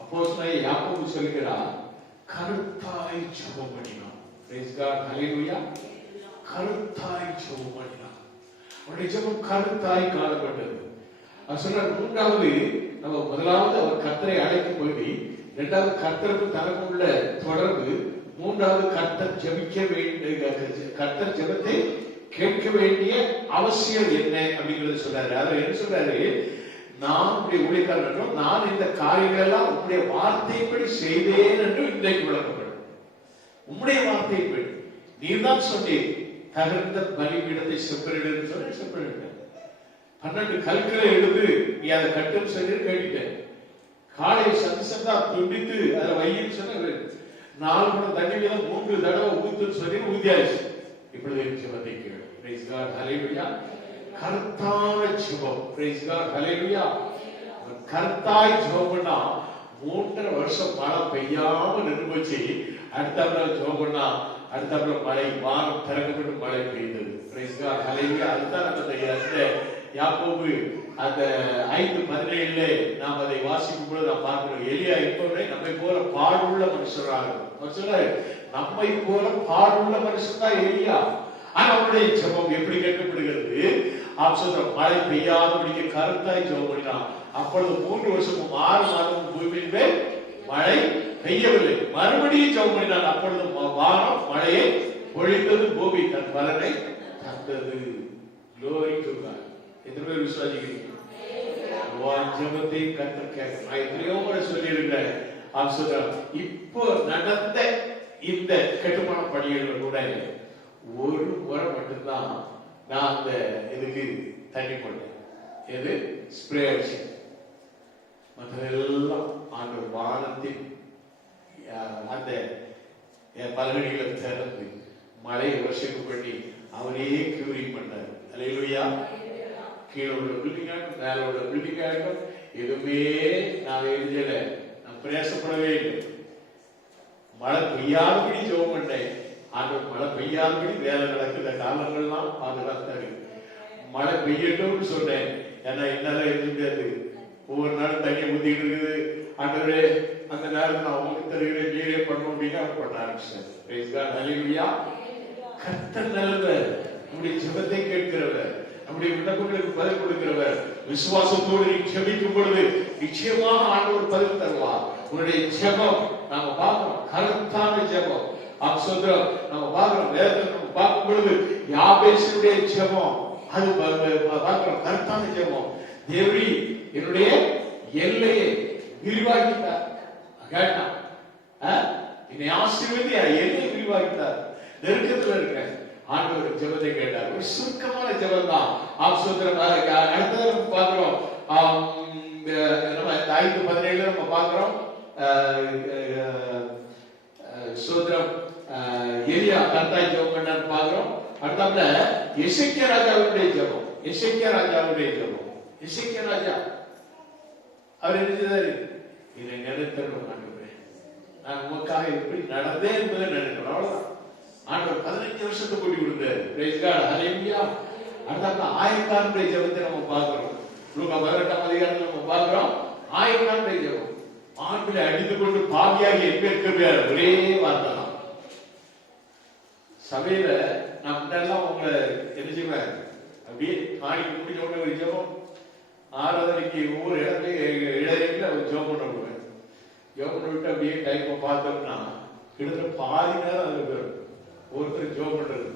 அப்போஸ்தலனாகிய யாக்கோபு சொல்கிறார், கருத்தாய் ஜெபம் பண்ணினான். Praise God, hallelujah. கருத்தாய் ஜெபம் பண்ணினான். அவருடைய ஜெபம் கருத்தாய் காணப்பட்டது. அவர் சொல்றார், மூன்றாவது நம்ம முதலாவது அவர் கர்த்தரை அழைக்கும் போது, இரண்டாவது கர்த்தருக்கு தனக்கு உள்ள தொடர்பு, மூன்றாவது கர்த்தர் ஜெபிக்க வேண்டிய கர்த்தர் ஜெபத்தை கேட்க வேண்டிய அவசியம் என்ன அப்படிங்கறது சொல்றாரு. அவர் என்ன சொல்றாரு, நான் உடைய ஊழியக்காரன் என்றும் நான் இந்த காரியங்கள் எல்லாம் உங்களுடைய வார்த்தைப்படி செய்தேன் என்று இன்றைக்கு விளக்கப்படும். உம்முடைய வார்த்தைப்படி நீர் தான் சொன்னீர், தகர்ந்த பலிபீடத்தை செப்பரிடு சொன்ன செப்பரிடு 12 கற்களை எடுத்து நீ அதை கட்டும் சொல்லி கேட்டுட்டேன். காலையை சந்தா துண்டித்து அதை வையின்னு சொன்ன 4 குடம் தண்ணி வீதம் 3 தடவை ஊத்துன்னு சொல்லி ஊதியாச்சு. இப்பொழுது ஜெபத்தை கேளு. Praise God, hallelujah. கர்த்தான ஜெபம். Praise God, hallelujah. கர்த்தாய் ஜெபம் பண்ணா 3.5 வருஷம் மழை பெய்யாம நின்று போச்சு. அடுத்தாப்புல ஜெபம் பண்ணா அடுத்தாப்புல மழை வானம் திறக்கப்பட்டு மழை பெய்தது. Praise God, hallelujah. அதுதான் அந்த யாக்கோபு அந்த 5:17 நாம் அதை வாசிக்கும் பொழுது நாம் பார்க்கிறோம், எலியா எப்பவுமே நம்மை போல பாடுள்ள மனுஷராக. அவர் சொல்றாரு, நம்மை போல பாடுள்ள மனுஷன் தான் எலியா. ஆனா அவருடைய ஜெபம் எப்படி கேட்கப்படுகிறது? மழை பெய்யாதபடிக்கு கருத்தாய் ஜெபம் பண்ணினான். அப்பொழுது 3 வருஷமும் 6 மாதமும் பூமியின் மேல் மழை பெய்யவில்லை. மறுபடியும் ஜெபம் பண்ணினான். அப்பொழுது வானம் மழையை பொழிந்தது, பூமி தன் பலனை தந்தது. Glory to God. எத்தனை பேர் விசுவாசிக்கிறீங்க? ஜெபத்தை கர்த்தர் கேட்க நான் எத்தனையோ முறை சொல்லி இருக்கிறேன். இப்போ நடந்த இந்த கட்டுமான பணிகள் கூட ஒரு முறை மட்டும்தான் நான் அந்த இதுக்கு தண்ணி போட்டேன். எது ஸ்ப்ரே அடிச்சு, மற்றதெல்லாம் ஆண்டு வானத்தின் அந்த பலகடிகளை திறந்து மழையை வருஷம் பண்ணி அவரே கியூரிங் பண்ணார். அல்லேலூயா. கீழே உள்ள பில்டிங் ஆகட்டும், மேல உள்ள பில்டிங் ஆகட்டும், எதுவுமே நான் எழுதல, நான் பிரயாசப்படவே இல்லை. மழை பெய்யாதபடி ஜெபம் பண்ணேன். ஆண்டவர் மழை பெய்யாதபடி வேலை நடக்குற காலங்கள்லாம் பாதுகாத்தாரு. மழை பெய்யட்டும்னு சொன்னேன். ஏன்னா என்னால எழுத முடியாது, ஒவ்வொரு நாளும் தண்ணி ஊத்திட்டு இருக்குது. ஆண்டவரே அந்த நேரத்தில் நான் உங்களுக்கு தருகிறேன், நீரே பண்ணணும் அப்படின்னு அவர் பண்ண ஆரம்பிச்சார். Praise God, hallelujah. கர்த்தர் நல்லவர், நம்முடைய ஜெபத்தை கேட்கிறவர், நம்முடைய விண்ணப்பங்களுக்கு பதில் கொடுக்கிறவர். விசுவாசத்தோடு நீ ஜெபிக்கும் பொழுது நிச்சயமாக ஆண்டவர் பதில் தருவார். உன்னுடைய ஜெபம் நாம பார்க்கிறோம், கருத்தான ஜெபம். நம்ம பார்க்கிறோம், வேதத்தை நம்ம பார்க்கும் பொழுது யாபேசுடைய ஜெபம் அது பார்க்கிறோம், கருத்தான ஜெபம். தேவரீ என்னுடைய எல்லையை விரிவாக்கிட்டார், கேட்டான். என்னை ஆசீர்வதி எல்லையை விரிவாக்கிட்டார். நெருக்கத்தில் இருக்க ஆண்டவர் ஜெபத்தை கேட்டார். ஒரு சுருக்கமான ஜெபம் தான். அடுத்தது நம்ம பார்க்கிறோம், நம்ம 5:17 நம்ம பார்க்கிறோம். சோதரம் எலியா கர்த்தாய் ஜெபம் பண்ணான்னு பார்க்கிறோம். அடுத்தாப்புல எசேக்கியா ராஜாவுடைய ஜெபம். எசேக்கியா ராஜாவுடைய ஜெபம். எசேக்கியா ராஜா அவர் எழுதியதாரு, இதை நினைத்தருளும் ஆண்டவரே, நான் உமக்காக எப்படி நடந்தேன் என்பதை நினைக்கிறோம். அவ்வளவுதான். ஆண்டவர் 15 வருஷத்தை கூட்டி கொடுத்தாரு. Praise God, hallelujah. அடுத்தாப்புல ஆயக்காரனுடைய ஜெபத்தை நம்ம பார்க்கிறோம். லூக்கா 18ஆம் அதிகாரத்தில் நம்ம பார்க்கிறோம் ஆயக்காரனுடைய ஜெபம். ஆண்களை அடித்துக் கொண்டு பாவியாகி இருக்கிறார். ஒரே வார்த்தை தான். சபையில நான் முன்னெல்லாம் உங்களை என்ன செய்வேன், அப்படியே காணிக்கு முடிஞ்ச உடனே ஒரு ஜெபம், ஆராதனைக்கு ஒவ்வொரு இடத்துல ஒரு ஜெபம் பண்ண விடுவேன். ஜெபம் பண்ண விட்டு அப்படியே டைப்பை பார்த்தோம்னா கிட்டத்தட்ட பாதி நேரம் அதுல போயிடும். ஒருத்தர் ஜெபம் பண்றது.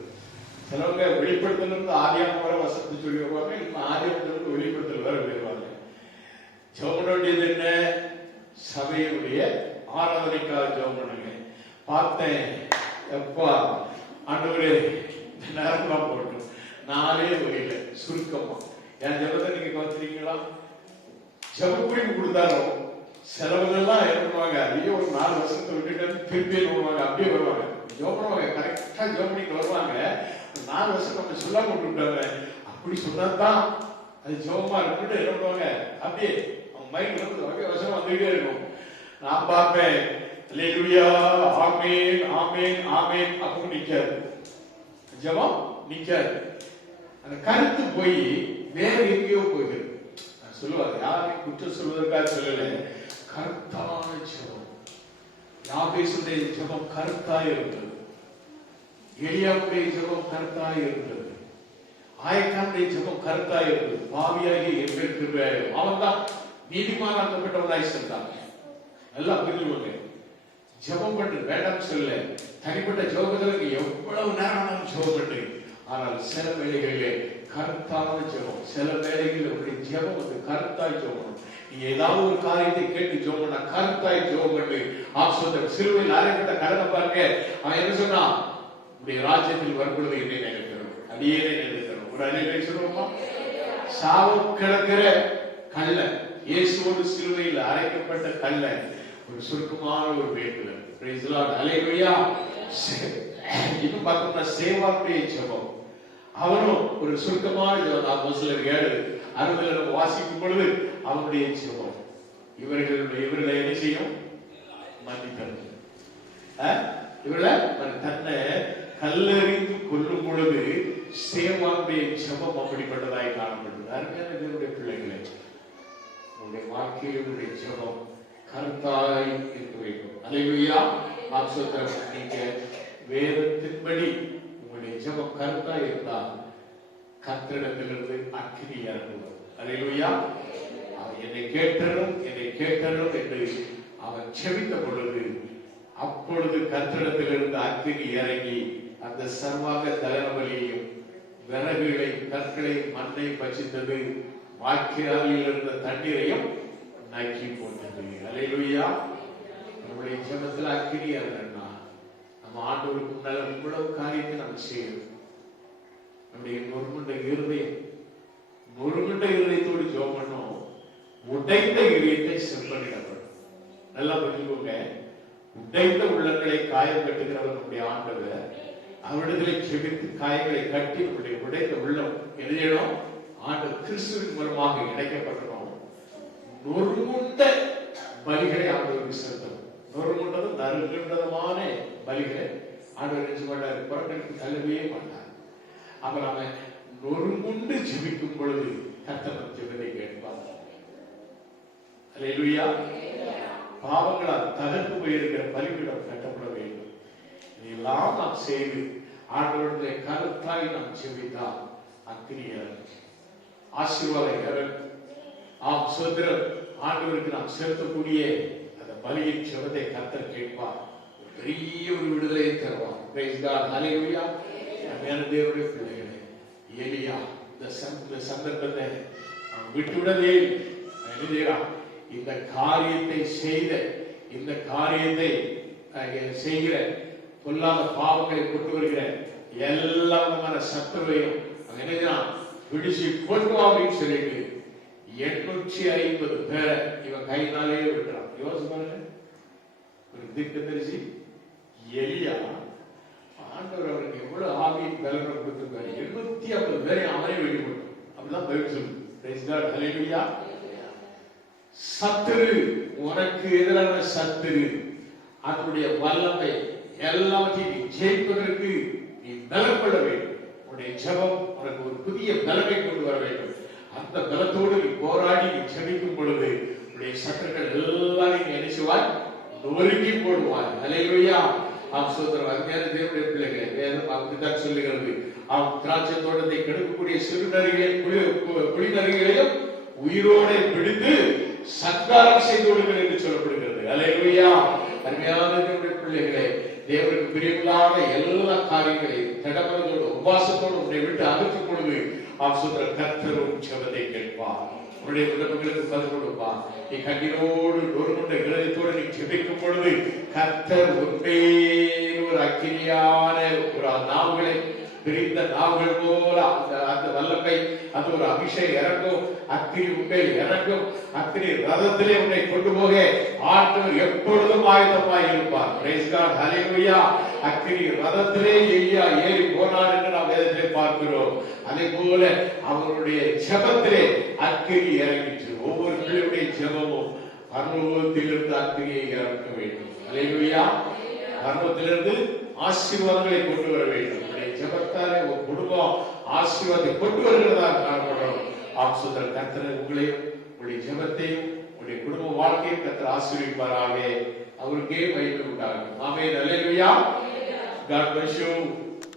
சிலவங்க வெளிப்படுத்தல ஆதியாம வர வசதி சொல்லி வருவாங்க, இல்ல ஆதியாமத்திலிருந்து வெளிப்படுத்தல் வேற போயிடுவாங்க. ஜெபம் பண்ண வேண்டியது என்ன? சபையுடைய ஆராதனைக்காக ஜெபம் பண்ணுங்க. பார்த்தேன், எப்பா ஆண்டவரே நேரம்லாம் போட்டோம், 4 வகையில சுருக்கமா என் ஜெபத்தை நீங்க கவனிச்சிருக்கீங்களா? ஜெபக்குறிப்பு கொடுத்தாலும் செலவுகள்லாம் என்ன பண்ணுவாங்க, ஐயோ ஒரு 4 வருஷத்தை விட்டுட்டு திருப்பி வருவாங்க, அப்படியே வருவாங்க. ஜெபம் பண்ணுவாங்க, கரெக்டா ஜெபம் பண்ணிட்டு வருவாங்க. 4 வருஷம் நம்ம சொல்ல கொண்டு விட்டாங்க. அப்படி சொன்னாதான் அது ஜெபமா இருக்குன்னு என்ன பண்ணுவாங்க, அப்படியே மைண்ட் வந்து வகை வசனம் வந்துகிட்டே இருக்கும். நான் பார்ப்பேன், அல்லேலூயா, ஆமென் ஆமென் ஆமென் அப்படின்னு நிக்காது, ஜெபம் நிக்காது. அந்த கருத்து போய் வேற எங்கேயோ போகுது. சொல்லுவார். யாரையும் குற்றம் சொல்வதற்காக சொல்லல, கருத்தான ஜெபம். யாபேசுடைய ஜெபம் கருத்தாய் இருந்தது. எலியாவுடைய ஜெபம் கருத்தாய் இருந்தது. ஆயக்கானுடைய ஜெபம் கருத்தாய் இருந்தது. பாவியாகி எங்கள் கிருபையாயிரும். அவன் தான் நீதிமானாக்கப்பட்டவனாய் சென்றான். நல்லா புரிஞ்சுக்கோங்க. ஜெபம் பண்ணு வேண்டாம் சொல்ல, தனிப்பட்ட ஜெபங்களுக்கு எவ்வளவு நேரம் ஜெபம் பண்ணு. ஆனால் சில வேளைகளிலே கருத்தான ஜெபம், சில வேளைகளில் உடைய ஜெபம் வந்து கருத்தாய் ஜெபம். நீ ஏதாவது ஒரு காரியத்தை கேட்டு ஜெபம் பண்ணா கருத்தாய் ஜெபம் பண்ணு. ஆசோதரன் சிலுவையில் அறையப்பட்ட கடனை பாருங்க. அவன் என்ன சொன்னா, உடைய ராஜ்யத்தில் வரும்பொழுது என்னை நினைக்கிறோம், அடியே நினைக்கிறோம். ஒரு அழிவை சொல்லுவோமா? சாவம் கிடக்கிற கல்ல, இயேசுவோடு சிலுவையில் அரைக்கப்பட்ட கல்ல ஒரு சுருக்கமான ஒரு வேண்டுதல். பிரைஸ் தி லார்ட், ஹல்லேலூயா. இன்னும் பார்த்தோம்னா சேவாக்குடைய ஜெபம், அவனும் ஒரு சுருக்கமான ஜெபம். அப்போஸ்தலர் 7:60 நம்ம வாசிக்கும் பொழுது அவனுடைய ஜெபம், இவர்களை என்ன செய்யும்? மன்னித்தது. இவர்களை தன்னை கல்லெறிந்து கொல்லும் பொழுது சேவாக்குடைய ஜெபம் அப்படிப்பட்டதாய் காணப்பட்டது. அருமையான தேவனுடைய பிள்ளைகளே, உங்களுடைய வாழ்க்கையில் உங்களுடைய ஜெபம் கருத்தாய் இருக்க வேண்டும். அல்லேலூயா. ஆசோதரன், நீங்க வேதத்தின்படி உங்களுடைய ஜெபம் கருத்தாய் இருந்தால் கர்த்தரிடத்திலிருந்து அக்கினி இறங்குவார். அல்லேலூயா. என்னை கேட்டரும் என்று அவன் செபித்த பொழுது, அப்பொழுது கர்த்தரிடத்திலிருந்து அக்கினி இறங்கி அந்த சர்வாங்க தகனபலியையும் விறகுகளை கற்களை மண்ணை பட்சித்தது, வாக்கியாலில் இருந்த தண்ணீரையும் நக்கி போட்டது. அல்லேலூயா. நம்முடைய ஜெபத்தில் அக்கினி இறங்கினா நம்ம ஆண்டவருக்கு முன்னால இவ்வளவு காரியத்தை நம்ம செய்யணும். நம்முடைய நொறுங்குண்ட இருதயத்தோடு ஜெபம் பண்ணோம். உடைந்த இதயத்தை செப்பனிடப்படும். நல்லா புரிஞ்சுக்கோங்க. உடைந்த உள்ளங்களை காயம் கட்டுகிறவர் நம்முடைய ஆண்டவர். அவரிடத்திலே செபித்து காயங்களை கட்டி நம்முடைய உடைந்த உள்ளம் எழுதணும். ஆண்டவர் கிறிஸ்துவின் மூலமாக இணைக்கப்பட்டோம். நொறுங்குண்ட பலிகளை ஆண்டவருக்கு செலுத்தணும். நொறுங்குண்டதும் நறுங்குண்டதுமான பலிகளை ஆண்டவர் நினைச்சு மாட்டார், புறக்கணித்து தள்ளவே மாட்டார். அவர் அவன் நொறுங்குண்டு ஜெபிக்கும் பொழுது கர்த்தர் ஜெபத்தை கேட்பார். அல்லேலூயா. பாவங்களால் தகர்த்து போயிருக்கிற பலிபீடம் கட்டப்பட வேண்டும். இதெல்லாம் நாம் செய்து ஆண்டவருடைய கருத்தாய் நாம் ஜெபித்தால் அக்கினி இறங்கும், ஆசீர்வாதம் இறங்கும். ஆம் சுதந்திரம் ஆண்டவருக்கு நாம் செலுத்தக்கூடிய அந்த பலியின் ஜெபத்தை கர்த்தர் கேட்பார். பெரிய ஒரு விடுதலையை தருவார். Price God, hallelujah. அருமையான தேவனுடைய பிள்ளைகளே, எலியா இந்த சந்தர்ப்பத்தை விட்டுவிடவே எழுதுகிறான். இந்த காரியத்தை செய்கிற பொல்லாத பாவங்களை கொண்டு வருகிற எல்லா விதமான சத்துருவையும் எழுதினான், பிடிச்சு கொண்டு அப்படின்னு சொல்லிட்டு 850 பேரை இவன் கையினாலே விட்டுறான். யோசிப்பாங்க, ஒரு திட்டத்தரிசி எலியா ஆண்டவர் அவருக்கு எவ்வளவு ஆவியின் பலனை கொடுத்திருக்காரு. 850 பேரை அவனே வெளிப்படும். அப்படிதான் பைபிள் சொல்லுது. பிரைஸ் காட், ஹல்லேலூயா. சத்துரு, உனக்கு எதிரான சத்துரு, அதனுடைய வல்லமை எல்லாவற்றையும் ஜெயிப்பதற்கு நீ பலப்பட வேண்டும். உன்னுடைய ஜெபம் உனக்கு ஒரு புதிய பலனை கொண்டு வர வேண்டும். அந்த பலத்தோடு நீ போராடி நீ ஜெபிக்கும் பொழுது உன்னுடைய சத்துருக்கள் எல்லாரும் நீ நினைச்சுவாய், நொறுக்கி போடுவாய். ஹல்லேலூயா. ஆம் சோதரர், அருமையான தேவனுடைய பிள்ளைகளே, வேதம் அப்படித்தான் சொல்லுகிறது. ஆம் திராட்சை தோட்டத்தை கெடுக்கக்கூடிய குளிநரிகளையும் உயிரோடு பிடித்து சத்காரம் செய்து கொள்ளுங்கள் என்று சொல்லப்படுகிறது. அல்லேலூயா. அருமையான தேவனுடைய பிள்ளைகளே, தேவனுக்கு பிரியமில்லாத எல்லா காரியங்களையும் தடமலோடு உபவாசத்தோடு உன்னை விட்டு அகற்றும் பொழுது ஆசோதரர் கர்த்தரும் ஜெபத்தை கேட்பார். உன்னுடைய விண்ணப்பங்களுக்கு பதில் கொடுப்பார். நீ கண்ணீரோடு நொறுங்குண்ட இருதயத்தோடு நீ ஜெபிக்கும் பொழுது கர்த்தர் உன்னை ஒரு அக்கினியான ஒரு நாவுகளை பிரிந்த நாவுகள் போல அந்த வல்லமை, அது ஒரு அபிஷேகம் இறங்கும். அக்கினி உன்னை இறங்கும். அக்கினி ரதத்திலே உன்னை கொண்டு போக ஆண்டவர் எப்பொழுதும் ஆயுதமாய் இருப்பார். பிரைஸ் காட், ஹல்லேலூயா. அக்கினி ரதத்திலே எலியா ஏறி போனார் என்று நாம் வேதத்திலே பார்க்கிறோம். அதே போல அவருடைய ஜெபத்திலே அக்கினி இறங்கிற்று. ஒவ்வொரு பிள்ளையுடைய ஜெபமும் பரலோகத்திலிருந்து அக்கினியை இறக்க வேண்டும். ஹல்லேலூயா. பரலோகத்திலிருந்து ஆசீர்வாதங்களை கொண்டு வர வேண்டும். ஜெபத்தாலே ஒரு குடும்பம் ஆசீர்வாதத்தை கொண்டு வருகிறதா காணப்படும். ஆம் சுதந்திர கர்த்தர் உங்களையும் உங்களுடைய ஜெபத்தையும் உங்களுடைய குடும்ப வாழ்க்கையை கர்த்தர் ஆசீர்வதிப்பாராக. அவருக்கே மகிமை உண்டாகும். ஆமென். அல்லேலூயா. God bless you.